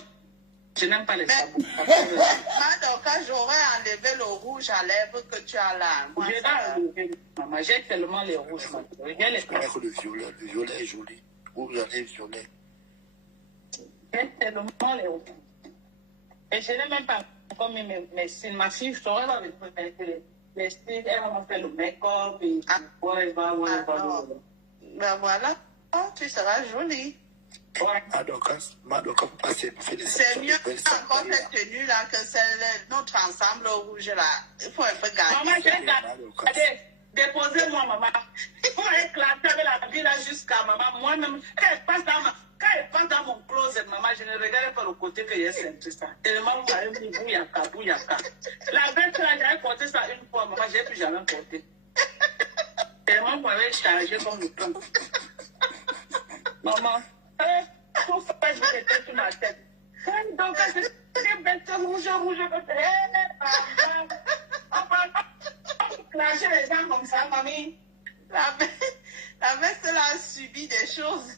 je n'aime pas les sabots. Madoka, j'aurais enlevé le rouge à lèvres que tu as là. Je vais enlever, maman. J'ai tellement les rouges, maman. Je peux mettre le violet est joli. Ou j'enlève violet. J'ai tellement les rouges. Et je n'ai même pas encore mis mes styles. Ma fille, je saurais dans les styles. Elle va me faire le make-up et ben voilà, tu seras jolie. Madoka, c'est mieux encore cette tenue là que celle notre ensemble rouge là. Il faut un peu garder. Maman, j'ai déposez-moi, maman. Il faut éclater avec la vie là jusqu'à maman. Moi-même, quand elle passe dans mon closet, maman, je ne regarde pas le côté que j'ai senti ça. Tellement vous avez mis bouyaka. La veste là, j'avais porté ça une fois, maman, j'ai plus jamais porté. Tellement qu'on avait chargé comme le plan. Maman, tout fait, je l'étais sur ma tête. Donc, c'est bête rouge, clasher les gens comme ça, mamie. La mère, elle a subi des choses.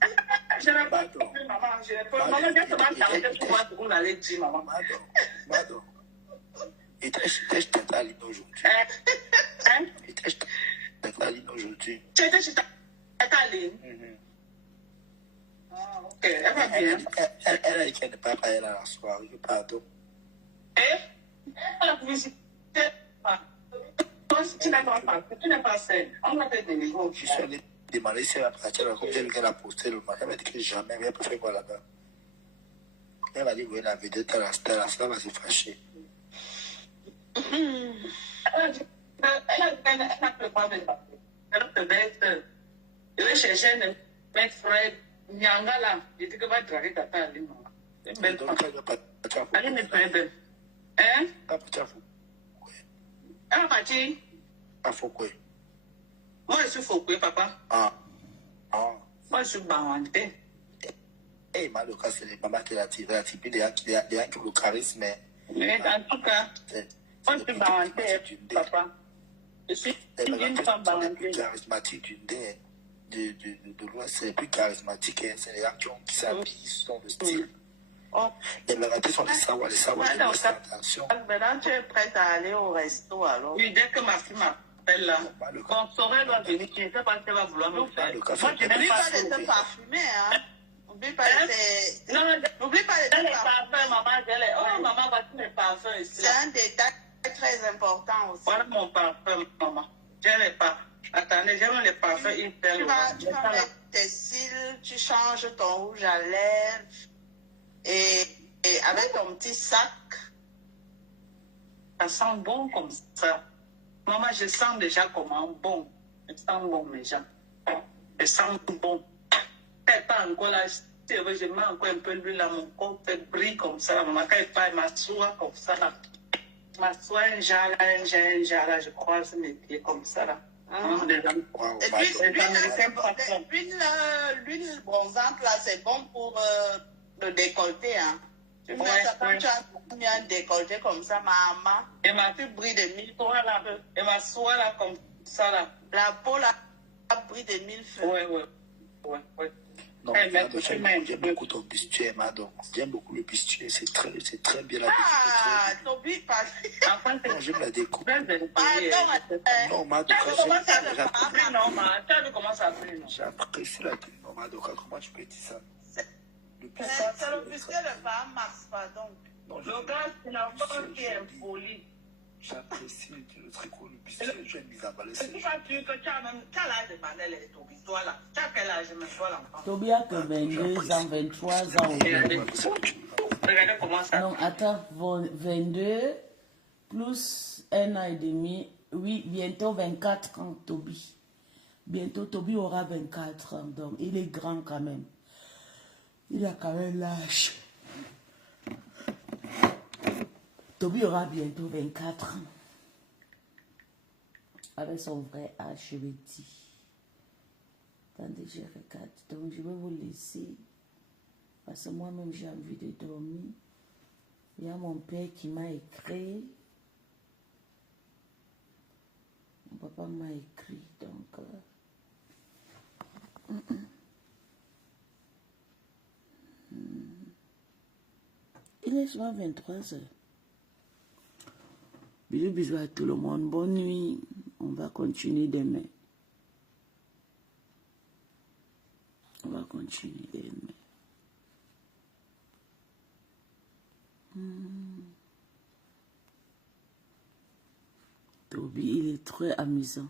Je n'ai pas compris, maman. Je n'ai pas. Maman, j'ai comment t'arrêter pour voir ce qu'on allait dire, maman. Madame. Et t'es chez ta ligne aujourd'hui. Et t'es chez ta ligne aujourd'hui. Tu étais chez ta ligne. Ah, ok. Elle va bien. Elle a dit qu'elle n'est pas allée à la soirée. Pardon. Elle a publicité. Tu n'es pas seule. On va te donner. Je suis allé demander si elle va partir. Comme j'ai vu qu'elle a posté le matin, elle m'a dit que jamais. Elle préfère voir là-bas. Elle va dire que la vedette à la star va se fâcher. Elle n'a pas de papier. Elle te bête. Je vais chercher un mec Fred. Nyanga là. Je dis que va draguer ta taille. C'est belle. Elle n'est pas belle. Hein? Elle va partir. À Fouquet. Moi, je suis Fouquet, papa. Moi, je suis Bawanté. Eh, Madoka, c'est les mamans qui l'ont tiré, des gens qui ont le charisme. Mais en tout cas, moi, je suis Bawanté, papa. Je suis une femme Bawanté. Les plus charismatiques de l'Ouest, c'est les plus charismatiques. C'est les gens qui s'habillent, sont de style. Les Mératés sont les savoirs de l'Ouest, attention. Maintenant, tu es prête à aller au resto, alors? Oui, dès que ma fille m'appelle là, mon soeur doit venir, je ne sais pas ce qu'elle va vouloir me faire. Moi, je n'aime pas de te parfumer, hein? N'oublie pas de... Non, n'oublie pas de te parfumer, maman. Oh, maman, voici mes parfums ici. C'est un détail très important aussi. Voilà mon parfum, maman. Je n'ai pas. Attendez, j'aime les parfums hyper. Tu vas mettre tes cils, tu changes ton rouge à lèvres et avec ton petit sac. Ça sent bon comme ça. Maman, je sens déjà comment bon. Je sens bon déjà. Je sens bon. Elle pas encore là. Je mets encore un peu d'huile là, mon corps fait brille comme ça. Maman, quand elle parle, m'assoit comme ça là. M'assoit un genre là, je croise mes pieds comme ça là. L'huile bronzante là, c'est bon pour le décolleté, hein. Tu mets ça quand tu as mis un décolleté comme ça, maman. Et ma fille brille de mille feux là. Et ma soie là comme ça là. La peau là brille de mille feux. Ouais. Non, j'aime beaucoup ton bustier, madame. J'aime beaucoup le bustier, c'est très bien la découpe. Ah, Toby, pas. Non, j'aime la découpe. Non, madame, j'apprécie la découpe. Non, madame, comment tu peux dire ça? C'est le bustier de femme Max, pardon. Non, le gars, c'est la femme qui est impolie. J'apprécie le tricot, le bustier, je vais m'y emballer. C'est pourquoi tu as l'âge de Manel et Toby, toi là. Tu as quel âge, même toi l'enfant? Toby a que 22 ans, 23 ans aujourd'hui. Regardez comment ça. Non, attends, 22 plus 1 an et demi, oui, bientôt 24 ans, Toby. Bientôt, Toby aura 24 ans, donc il est grand quand même. Il a quand même l'âge. Toby aura bientôt 24 ans. Avec son vrai âge, je vais dire. Attendez, je regarde. Donc, je vais vous laisser. Parce que moi-même, j'ai envie de dormir. Il y a mon père qui m'a écrit. Mon papa m'a écrit. Donc, il est souvent 23 heures. Bisous, bisous à tout le monde. Bonne nuit. On va continuer demain. On va continuer demain. Toby, il est très amusant.